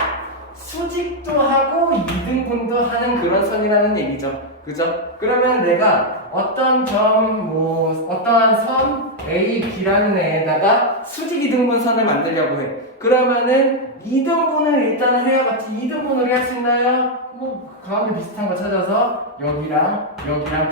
수직도 하고 이등분도 하는 그런 선이라는 얘기죠. 그죠? 그러면 내가 어떠한 선 A, B라는 애에다가 수직 이등분선을 만들려고 해. 그러면은 이등분을 일단 해야 같이 이등분을 할 수 있나요? 가운데 비슷한 거 찾아서 여기랑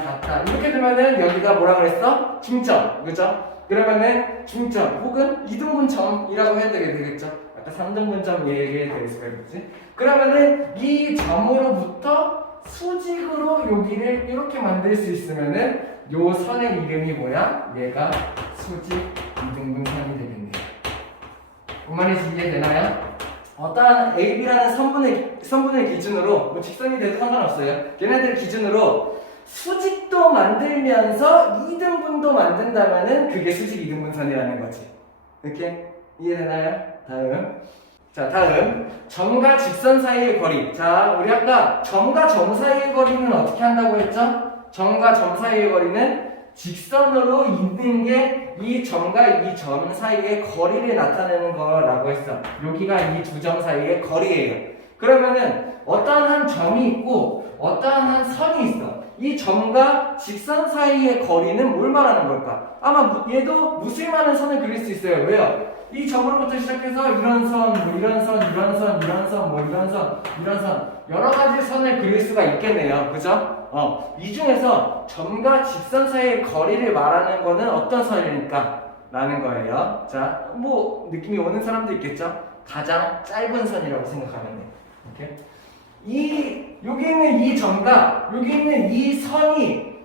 같다. 이렇게 되면은 여기가 뭐라 그랬어? 중점. 그죠? 그러면은 중점 혹은 이등분점이라고 해야 되겠죠? 아까 3등분점 얘기에 대해서 그랬지? 그러면은 이 점으로부터 수직으로 여기를 이렇게 만들 수 있으면은 요 선의 이름이 뭐야? 얘가 수직 이등분선이 되겠네요. 뭔 말인지 이해되나요? 어떠한 AB라는 선분의 기준으로 뭐 직선이 돼도 상관없어요. 걔네들 기준으로 수직도 만들면서 이등분도 만든다면은 그게 수직 이등분선이라는 거지. 이렇게 이해되나요? 다음. 자, 다음 점과 직선 사이의 거리. 자, 우리 아까 점과 점 사이의 거리는 어떻게 한다고 했죠? 점과 점 사이의 거리는 직선으로 있는 게 이 점과 이 점 사이의 거리를 나타내는 거라고 했어. 여기가 이 두 점 사이의 거리예요. 그러면은 어떠한 한 점이 있고 어떠한 한 선이 있어. 이 점과 직선 사이의 거리는 뭘 말하는 걸까? 아마 얘도 무수히 선을 그릴 수 있어요. 왜요? 이 점으로부터 시작해서 이런 선, 뭐 이런 선, 이런 선, 이런 선, 뭐 이런 선, 이런 선 여러 가지 선을 그릴 수가 있겠네요. 그죠? 이 중에서 점과 직선 사이의 거리를 말하는 거는 어떤 선일까? 라는 거예요. 자, 뭐 느낌이 오는 사람도 있겠죠? 가장 짧은 선이라고 생각하면 돼요. 이렇게. 여기 있는 이 점과 여기 있는 이 선이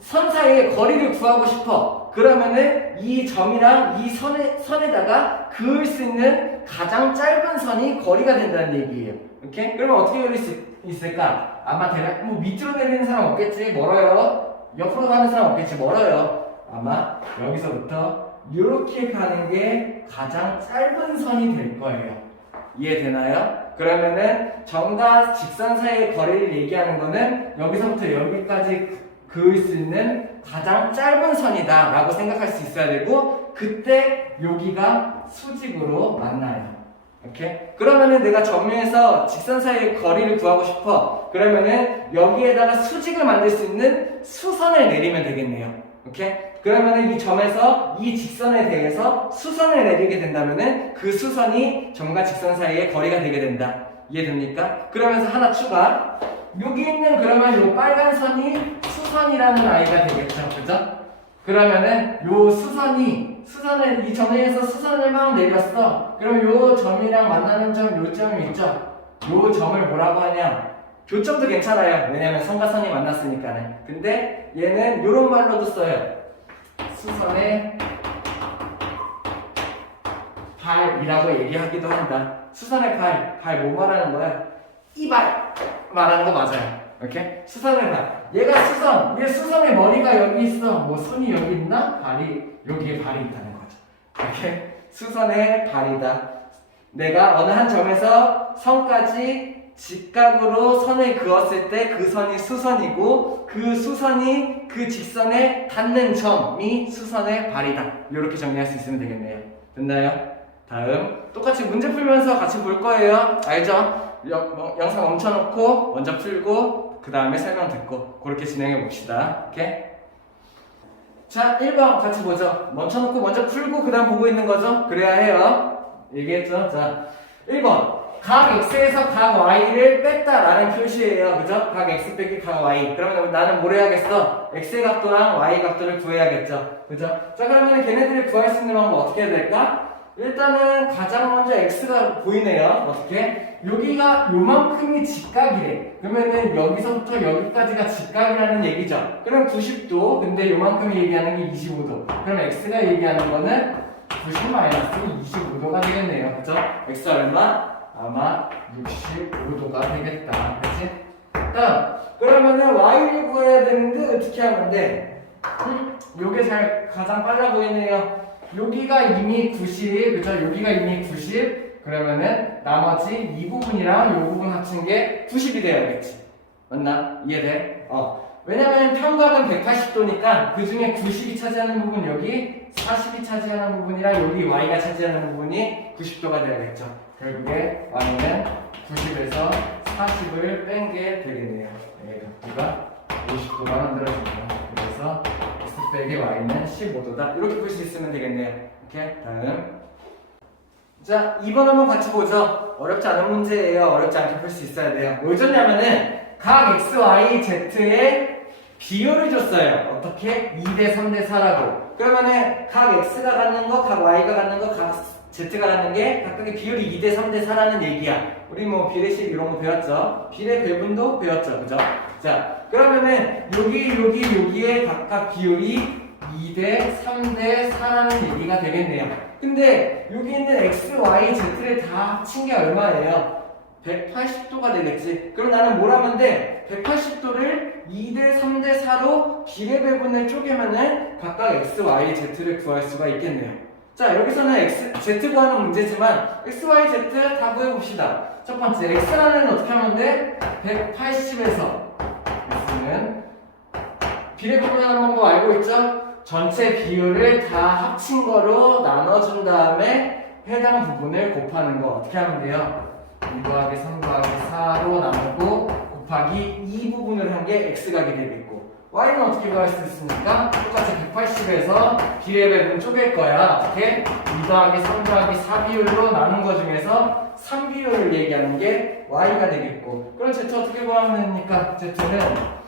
선 사이의 거리를 구하고 싶어. 그러면은 이 점이랑 이 선에다가 그을 수 있는 가장 짧은 선이 거리가 된다는 얘기예요. 이렇게? 그러면 어떻게 그릴 수 있을까? 아마 대략 뭐 밑으로 내리는 사람 없겠지? 멀어요. 옆으로 가는 사람 없겠지? 멀어요. 아마 여기서부터 이렇게 가는 게 가장 짧은 선이 될 거예요. 이해되나요? 그러면은 점과 직선 사이의 거리를 얘기하는 거는 여기서부터 여기까지 그을 수 있는 가장 짧은 선이다 라고 생각할 수 있어야 되고, 그때 여기가 수직으로 만나요. 이렇게? 그러면은 내가 점에서 직선 사이의 거리를 구하고 싶어. 그러면은 여기에다가 수직을 만들 수 있는 수선을 내리면 되겠네요. 오케이? 그러면은 이 점에서 이 직선에 대해서 수선을 내리게 된다면은 그 수선이 점과 직선 사이의 거리가 되게 된다. 이해됩니까? 그러면서 하나 추가. 여기 있는 그러면 요 빨간 선이 수선이라는 아이가 되겠죠. 그죠? 그러면은 요 수선을 이 점에서 수선을 막 내렸어. 그럼 요 점이랑 만나는 요 점이 있죠? 요 점을 뭐라고 하냐? 교점도 괜찮아요. 왜냐면 선과 선이 만났으니까는. 근데 얘는 요런 말로도 써요. 수선의 발이라고 얘기하기도 한다. 수선의 발 뭐 말하는 거야? 이 발 말하는 거 맞아요. 이렇게? 수선의 발. 얘가 얘 수선의 머리가 여기 있어. 뭐 손이 여기 있나? 여기에 발이 있다는 거죠. 이렇게? 수선의 발이다. 내가 어느 한 점에서 선까지 직각으로 선을 그었을 때 그 선이 수선이고, 그 수선이 그 직선에 닿는 점이 수선의 발이다. 이렇게 정리할 수 있으면 되겠네요. 됐나요? 다음 똑같이 문제 풀면서 같이 볼 거예요. 알죠? 영상 멈춰놓고 먼저 풀고 그 다음에 설명 듣고 그렇게 진행해 봅시다. 오케이? 자, 1번 같이 보죠. 멈춰놓고 먼저 풀고 그 다음 보고 있는 거죠? 그래야 해요. 얘기했죠? 자, 1번 각 x에서 각 y를 뺐다라는 표시예요. 그죠? 각 x 빼기 각 y. 그러면 나는 뭘 해야겠어? x의 각도랑 y 각도를 구해야겠죠. 그죠? 자, 그러면 걔네들을 구할 수 있는 방법 어떻게 해야 될까? 일단은 가장 먼저 x가 보이네요. 어떻게? 여기가 요만큼이 직각이래. 그러면은 여기서부터 여기까지가 직각이라는 얘기죠. 그럼 90도. 근데 요만큼이 얘기하는 게 25도. 그럼 x가 얘기하는 거는 90-25도가 되겠네요. 그죠? x 얼마? 아마 65도가 되겠다. 그치? 그러면은 y를 구해야 되는데 어떻게 하면 돼? 요게 가장 빨라 보이네요. 여기가 이미 90, 그죠? 여기가 이미 90. 그러면은 나머지 이 부분이랑 이 부분 합친 게 90이 돼야겠지. 맞나? 이해돼? 왜냐면 평각은 180도니까 그 중에 90이 차지하는 부분 여기, 40이 차지하는 부분이랑 여기 y가 차지하는 부분이 90도가 돼야겠죠. 결국에 y는 90에서 40을 뺀 게 되겠네요. 네, 각도가 50도가 만들어집니다. 그래서 x 빼기 y는 15도다. 이렇게 볼 수 있으면 되겠네요. 오케이? 다음. 자, 2번 한번 같이 보죠. 어렵지 않은 문제예요. 어렵지 않게 풀 수 있어야 돼요. 뭘 줬냐면은 각 x, y, z의 비율을 줬어요. 어떻게? 2대 3대 4라고. 그러면은 각 x가 갖는 거, 각 y가 갖는 거, 각 Z가라는 게 각각의 비율이 2대 3대 4라는 얘기야. 우리 뭐 비례식 이런 거 배웠죠? 비례 배분도 배웠죠, 그죠? 자, 그러면은 여기에 각각 비율이 2대 3대 4라는 얘기가 되겠네요. 근데 여기 있는 x, y, z를 다 합친 게 얼마예요? 180도가 되겠지. 그럼 나는 뭘 하면 돼? 180도를 2대 3대 4로 비례 배분을 쪼개면은 각각 x, y, z를 구할 수가 있겠네요. 자, 여기서는 z 구하는 문제지만 x, y, z 다 구해봅시다. 첫 번째, x라는 어떻게 하면 돼? 180에서 x는 비례 배분하는 방법 알고 있죠? 전체 비율을 다 합친 거로 나눠준 다음에 해당 부분을 곱하는 거 어떻게 하면 돼요? 2 더하기 3 더하기 4로 나누고 곱하기 이 부분을 한 게 x각이 되겠고 y는 어떻게 구할 수 있습니까? 똑같이 180에서 비례 배분 쪼갤 거야. 어떻게? 2 더하기 3 더하기 4 비율로 나눈 거 중에서 3 비율을 얘기하는 게 y가 되겠고 그럼 z 어떻게 구하면 됩니까? z는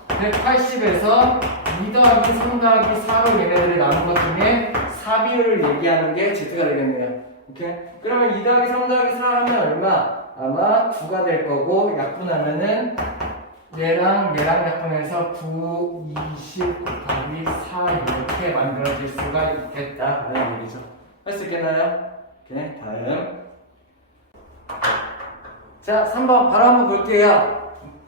180에서 2 더하기 3 더하기 4로 얘네들을 나눈 것 중에 4 비율을 얘기하는 게 z가 되겠네요. 오케이? 그러면 2 더하기 3 더하기 4 하면 얼마? 아마 9가 될 거고 약분하면은 얘랑 약분해서 9, 20 곱하기 4 이렇게 만들어질 수가 있겠다 라는 얘기죠. 할 수 있겠나요? 오케이, 다음. 자, 3번 바로 한번 볼게요.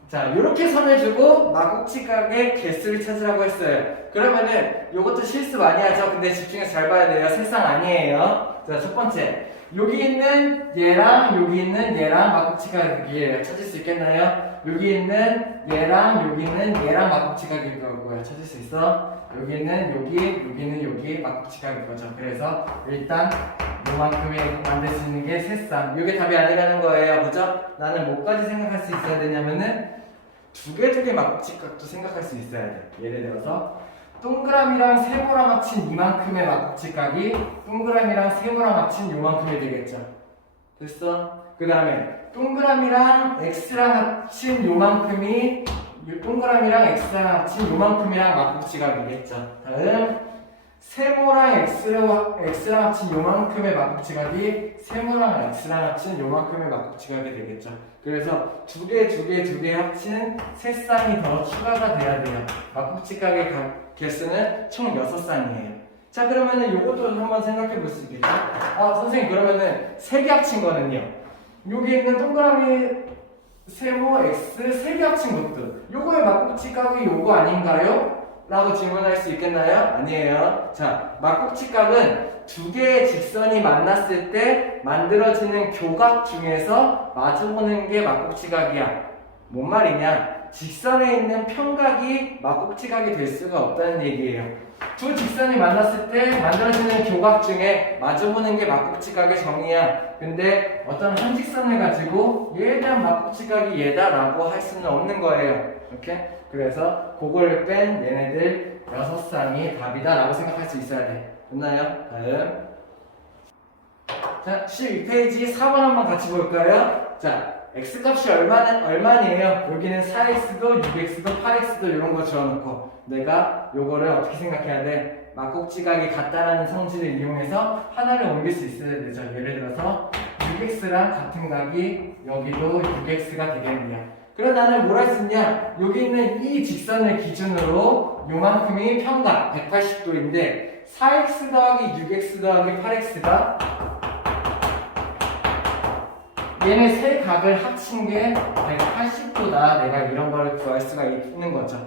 자, 이렇게 선을 주고 막국지각의 개수를 찾으라고 했어요. 그러면은 이것도 실수 많이 하죠. 근데 집중해서 잘 봐야 돼요. 실상 아니에요. 자, 첫 번째. 여기 있는 얘랑 여기 있는 얘랑 막국지각이에요. 찾을 수 있겠나요? 여기 있는 얘랑 여기 있는 얘랑 막국지각일 거고요. 찾을 수 있어? 여기 있는 여기는 여기 막국지각일 거죠. 그래서 일단 요만큼에 만들 수 있는 게 세쌍. 이게 답이 아니라는 거예요. 그죠? 나는 뭐까지 생각할 수 있어야 되냐면은 두 개 막국지각도 생각할 수 있어야 돼. 예를 들어서 동그라미랑 세모랑 합친 이만큼의 막국지각이 동그라미랑 세모랑 합친 요만큼이 되겠죠. 됐어? 그 다음에 동그라미랑 x랑 합친 요만큼이 동그라미랑 x랑 합친 요만큼이랑 막국지각이겠죠. 다음 세모랑 x랑 합친 요만큼의 막국지각이 세모랑 x랑 합친 요만큼의 막국지각이 되겠죠. 그래서 두 개 합친 세 쌍이 더 추가가 돼야 돼요. 막국지각의 개수는 총 6쌍이에요. 자, 그러면은 요것도 한번 생각해 볼 수 있겠죠? 아, 선생님, 그러면은 세 개 합친 거는요? 여기 있는 동그라미 세모 x 세 개 합친 것도 요거의 막국지각이 요거 아닌가요? 라고 질문할 수 있겠나요? 아니에요. 자, 막국지각은 두 개의 직선이 만났을 때 만들어지는 교각 중에서 마주보는 게 막국지각이야. 뭔 말이냐? 직선에 있는 평각이 막국지각이 될 수가 없다는 얘기예요. 두 직선이 만났을 때 만들어지는 교각 중에 마주보는 게 막국지각의 정의야. 근데 어떤 한 직선을 가지고 얘에 대한 막국지각이 얘다라고 할 수는 없는 거예요. 이렇게? 그래서 그걸 뺀 얘네들 6쌍이 답이다 라고 생각할 수 있어야 돼. 됐나요? 다음. 자, 12페이지 4번 한번 같이 볼까요? 자, x값이 얼마니에요? 여기는 4x도 6x도 8x도 이런 거 지어놓고 내가 요거를 어떻게 생각해야 돼? 막국지각이 같다라는 성질을 이용해서 하나를 옮길 수 있어야 되죠. 예를 들어서 6x랑 같은 각이 여기도 6x가 되겠네요. 그럼 나는 뭘 할 수 있냐? 여기 있는 이 직선을 기준으로 요만큼이 평각 180도인데 4x 더하기 6x 더하기 8x가 얘네 세 각을 합친 게 180도다. 내가 이런 거를 구할 수가 있는 거죠.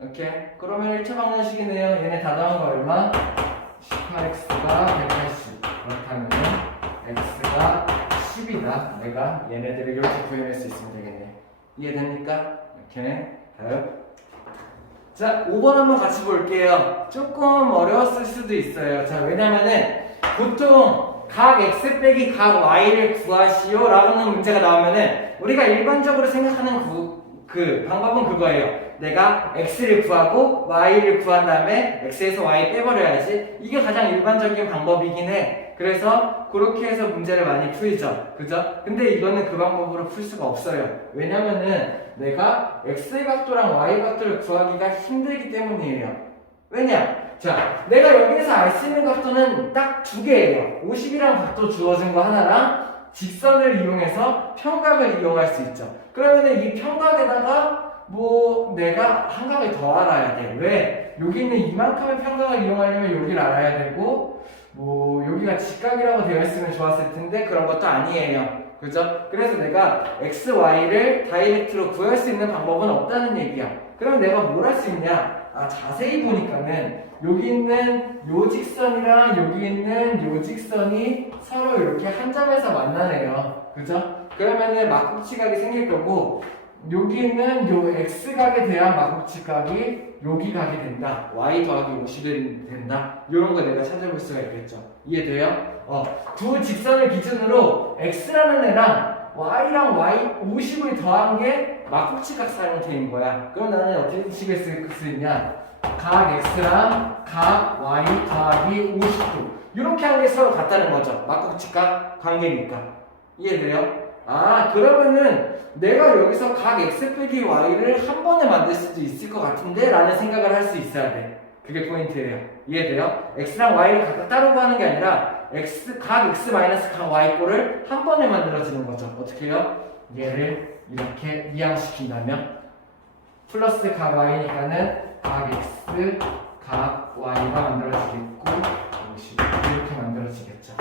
이렇게. 그러면 1차 방정식이네요. 얘네 다 더한 거 얼마? 18x가 180. 그렇다면 x가 10이다. 내가 얘네들을 이렇게 구해낼 수 있으면 되겠네. 이해됩니까? 이렇게. 다음. 자, 5번 한번 같이 볼게요. 조금 어려웠을 수도 있어요. 자, 왜냐면은 보통 각 x 빼기 각 y를 구하시오 라는 문제가 나오면은 우리가 일반적으로 생각하는 그 방법은 그거예요. 내가 x를 구하고 y를 구한 다음에 x에서 y 빼버려야지. 이게 가장 일반적인 방법이긴 해. 그래서 그렇게 해서 문제를 많이 풀죠. 그죠? 근데 이거는 그 방법으로 풀 수가 없어요. 왜냐면은 내가 x의 각도랑 y 각도를 구하기가 힘들기 때문이에요. 왜냐? 자, 내가 여기에서 알 수 있는 각도는 딱 두 개예요. 50이랑 각도 주어진 거 하나랑 직선을 이용해서 평각을 이용할 수 있죠. 그러면은 이 평각에다가 뭐 내가 한 각을 더 알아야 돼. 왜? 여기 있는 이만큼의 평각을 이용하려면 여기를 알아야 되고 뭐 여기가 직각이라고 되어 있으면 좋았을 텐데 그런 것도 아니에요. 그죠? 그래서 내가 x, y를 다이렉트로 구할 수 있는 방법은 없다는 얘기야. 그럼 내가 뭘 할 수 있냐? 자세히 보니까는 여기 있는 요 직선이랑 여기 있는 요 직선이 서로 이렇게 한 점에서 만나네요. 그죠? 그러면은 막국지각이 생길 거고 여기 있는 요 x각에 대한 막국지각이 여기 각이 된다. y 더하기 50이 된다. 이런 거 내가 찾아볼 수가 있겠죠. 이해돼요? 두 직선을 기준으로 x라는 애랑 y랑 y 50을 더한 게 막국지각 사형태인 거야. 그럼 나는 어떻게 식을 쓸 수 있냐? 각 x랑 각 y 더하기 50도 이렇게 한 게 서로 같다는 거죠. 막국지각 관계니까. 이해돼요? 그러면은 내가 여기서 각 x 빼기 y를 한 번에 만들 수도 있을 것 같은데 라는 생각을 할 수 있어야 돼. 그게 포인트예요. 이해돼요? x랑 y를 각각 따로 구하는 게 아니라 각 x 마이너스 각 y 꼴을 한 번에 만들어지는 거죠. 어떻게 해요? 얘를 이렇게 이항시킨다면 플러스 각 y니까는 각 x 각 y가 만들어지겠고 이렇게 만들어지겠죠.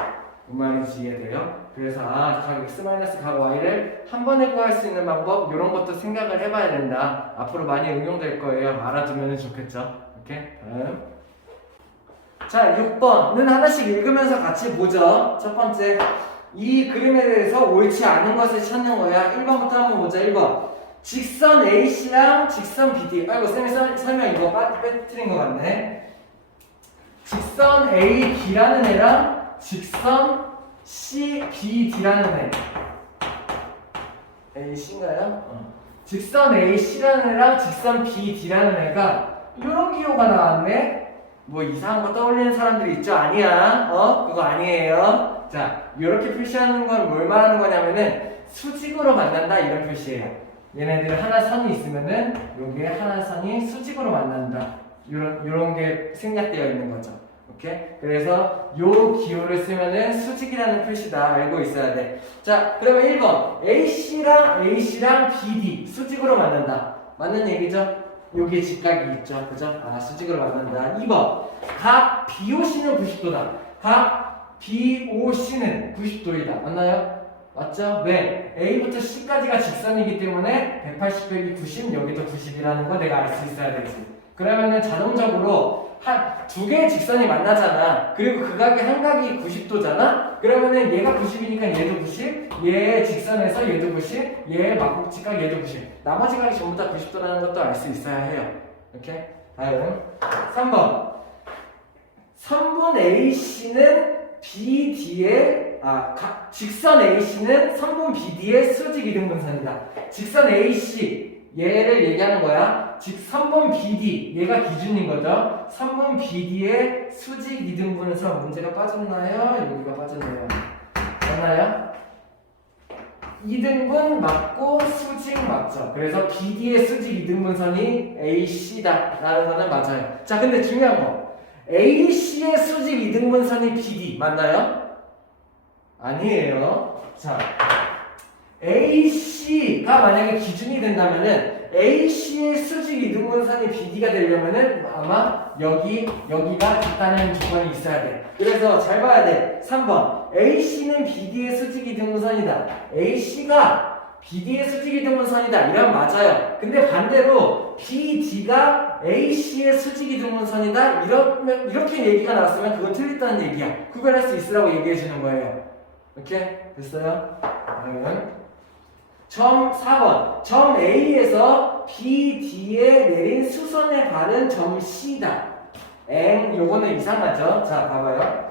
뭔 말인지 이해돼요? 그래서 각 x 마이너스 각 y를 한 번에 구할 수 있는 방법 이런 것도 생각을 해봐야 된다. 앞으로 많이 응용될 거예요. 알아두면 좋겠죠. 이렇게 다음. 자, 6번은 하나씩 읽으면서 같이 보죠. 첫 번째, 이 그림에 대해서 옳지 않은 것을 찾는 거야. 1번부터 한번 보자. 1번. 직선 AC랑 직선 BD. 아이고, 쌤이 설명 이거 빼뜨린 것 같네. 직선 AB라는 애랑 직선 CBD라는 애. AC인가요? 직선 AC라는 애랑 직선 BD라는 애가 이런 기호가 나왔네. 뭐 이상한 거 떠올리는 사람들이 있죠? 아니야. 그거 아니에요. 자, 이렇게 표시하는 건 뭘 말하는 거냐면은 수직으로 만난다 이런 표시예요. 얘네들 하나 선이 있으면은 여기에 하나 선이 수직으로 만난다. 요런 게 생략되어 있는 거죠. 오케이? 그래서 요 기호를 쓰면은 수직이라는 표시다. 알고 있어야 돼. 자, 그러면 1번. AC랑 BD 수직으로 만난다. 맞는 얘기죠? 여기에 직각이 있죠. 그죠? 수직으로 만난다. 2번. 각 BOC는 90도다. 각 BOC는 90도이다. 맞나요? 맞죠? 왜? A부터 C까지가 직선이기 때문에 180 빼기 90, 여기도 90이라는 거 내가 알 수 있어야 되지. 그러면은 자동적으로 두 개의 직선이 만나잖아. 그리고 그 각의 한 각이 90도잖아? 그러면은 얘가 90이니까 얘도 90, 얘 직선에서 얘도 90, 얘 막국지각 얘도 90. 나머지 각이 전부 다 90도라는 것도 알 수 있어야 해요. 이렇게? 다음 3번. 선분 AC는 BD의 직선 AC는 선분 BD의 수직 이등분선이다. 직선 AC 얘를 얘기하는 거야. 즉 선분 BD 얘가 기준인 거죠. 선분 BD의 수직 이등분선 문제가 빠졌나요? 여기가 빠졌네요. 맞나요? 이등분 맞고 수직 맞죠. 그래서 BD의 수직 이등분선이 AC다 라는 거는 맞아요. 자, 근데 중요한 거 AC의 수직 이등분선이 BD 맞나요? 아니에요. 자, AC가 만약에 기준이 된다면은 AC의 수직 이등분선이 BD가 되려면은 아마 여기가 같다는 조건이 있어야 돼. 그래서 잘 봐야 돼. 3번. AC는 BD의 수직 이등분선이다. AC가 BD의 수직 이등분선이다. 이러면 맞아요. 근데 반대로 BD가 AC의 수직 이등분선이다. 이렇게 얘기가 나왔으면 그건 틀렸다는 얘기야. 구별할 수 있으라고 얘기해 주는 거예요. 이렇게 됐어요? 점 4번. 점 A에서 BD에 내린 수선의 발은 점 C다. 요거는 이상하죠? 자, 봐봐요.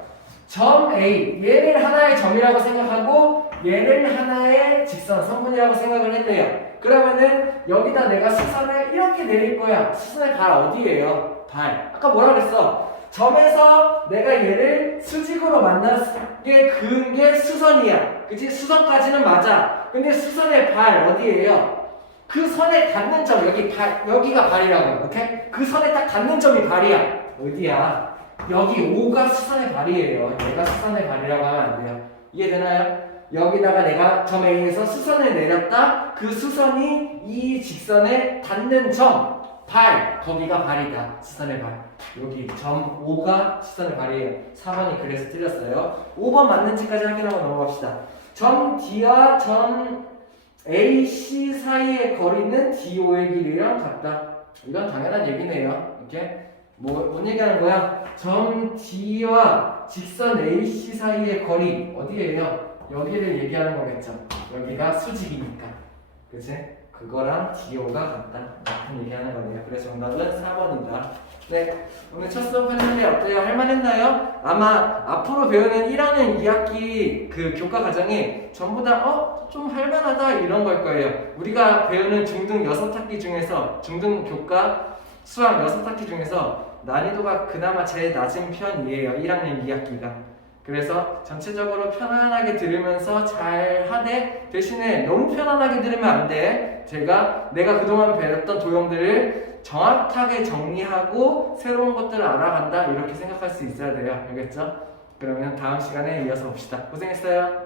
점 A. 얘를 하나의 점이라고 생각하고 얘를 하나의 직선, 선분이라고 생각을 했네요. 그러면은 여기다 내가 수선을 이렇게 내릴 거야. 수선의 발 어디예요? 발. 아까 뭐라 그랬어? 점에서 내가 얘를 수직으로 만나게 그은 게 수선이야. 그치? 수선까지는 맞아. 근데 수선의 발 어디예요? 그 선에 닿는 점, 여기가 발이라고. 오케이? 그 선에 딱 닿는 점이 발이야. 어디야? 여기 5가 수선의 발이에요. 얘가 수선의 발이라고 하면 안 돼요. 이해되나요? 여기다가 내가 점 A에서 수선을 내렸다. 그 수선이 이 직선에 닿는 점, 발, 거기가 발이다. 수선의 발. 여기 점 5가 수선의 발이에요. 4번이 그래서 틀렸어요. 5번 맞는지까지 확인하고 넘어갑시다. 점 D와 점 AC 사이의 거리는 DO의 길이랑 같다. 이건 당연한 얘기네요. 이렇게 뭔 얘기하는 거야? 점 D와 직선 AC 사이의 거리 어디예요? 여기를 얘기하는 거겠죠. 여기가 수직이니까, 그치? 그거랑 DO가 같다. 같은 얘기하는 거네요. 그래서 정답은 4번이다. 네, 오늘 첫 수업 했는데 어때요? 할만했나요? 아마 앞으로 배우는 1학년 2학기 그 교과 과정이 전부 다 좀 할만하다 이런 걸 거예요. 우리가 배우는 중등 6학기 중에서 중등 교과 수학 6학기 중에서 난이도가 그나마 제일 낮은 편이에요. 1학년 2학기가. 그래서 전체적으로 편안하게 들으면서 잘 하되 대신에 너무 편안하게 들으면 안 돼. 내가 그동안 배웠던 도형들을 정확하게 정리하고 새로운 것들을 알아간다 이렇게 생각할 수 있어야 돼요. 알겠죠? 그러면 다음 시간에 이어서 봅시다. 고생했어요.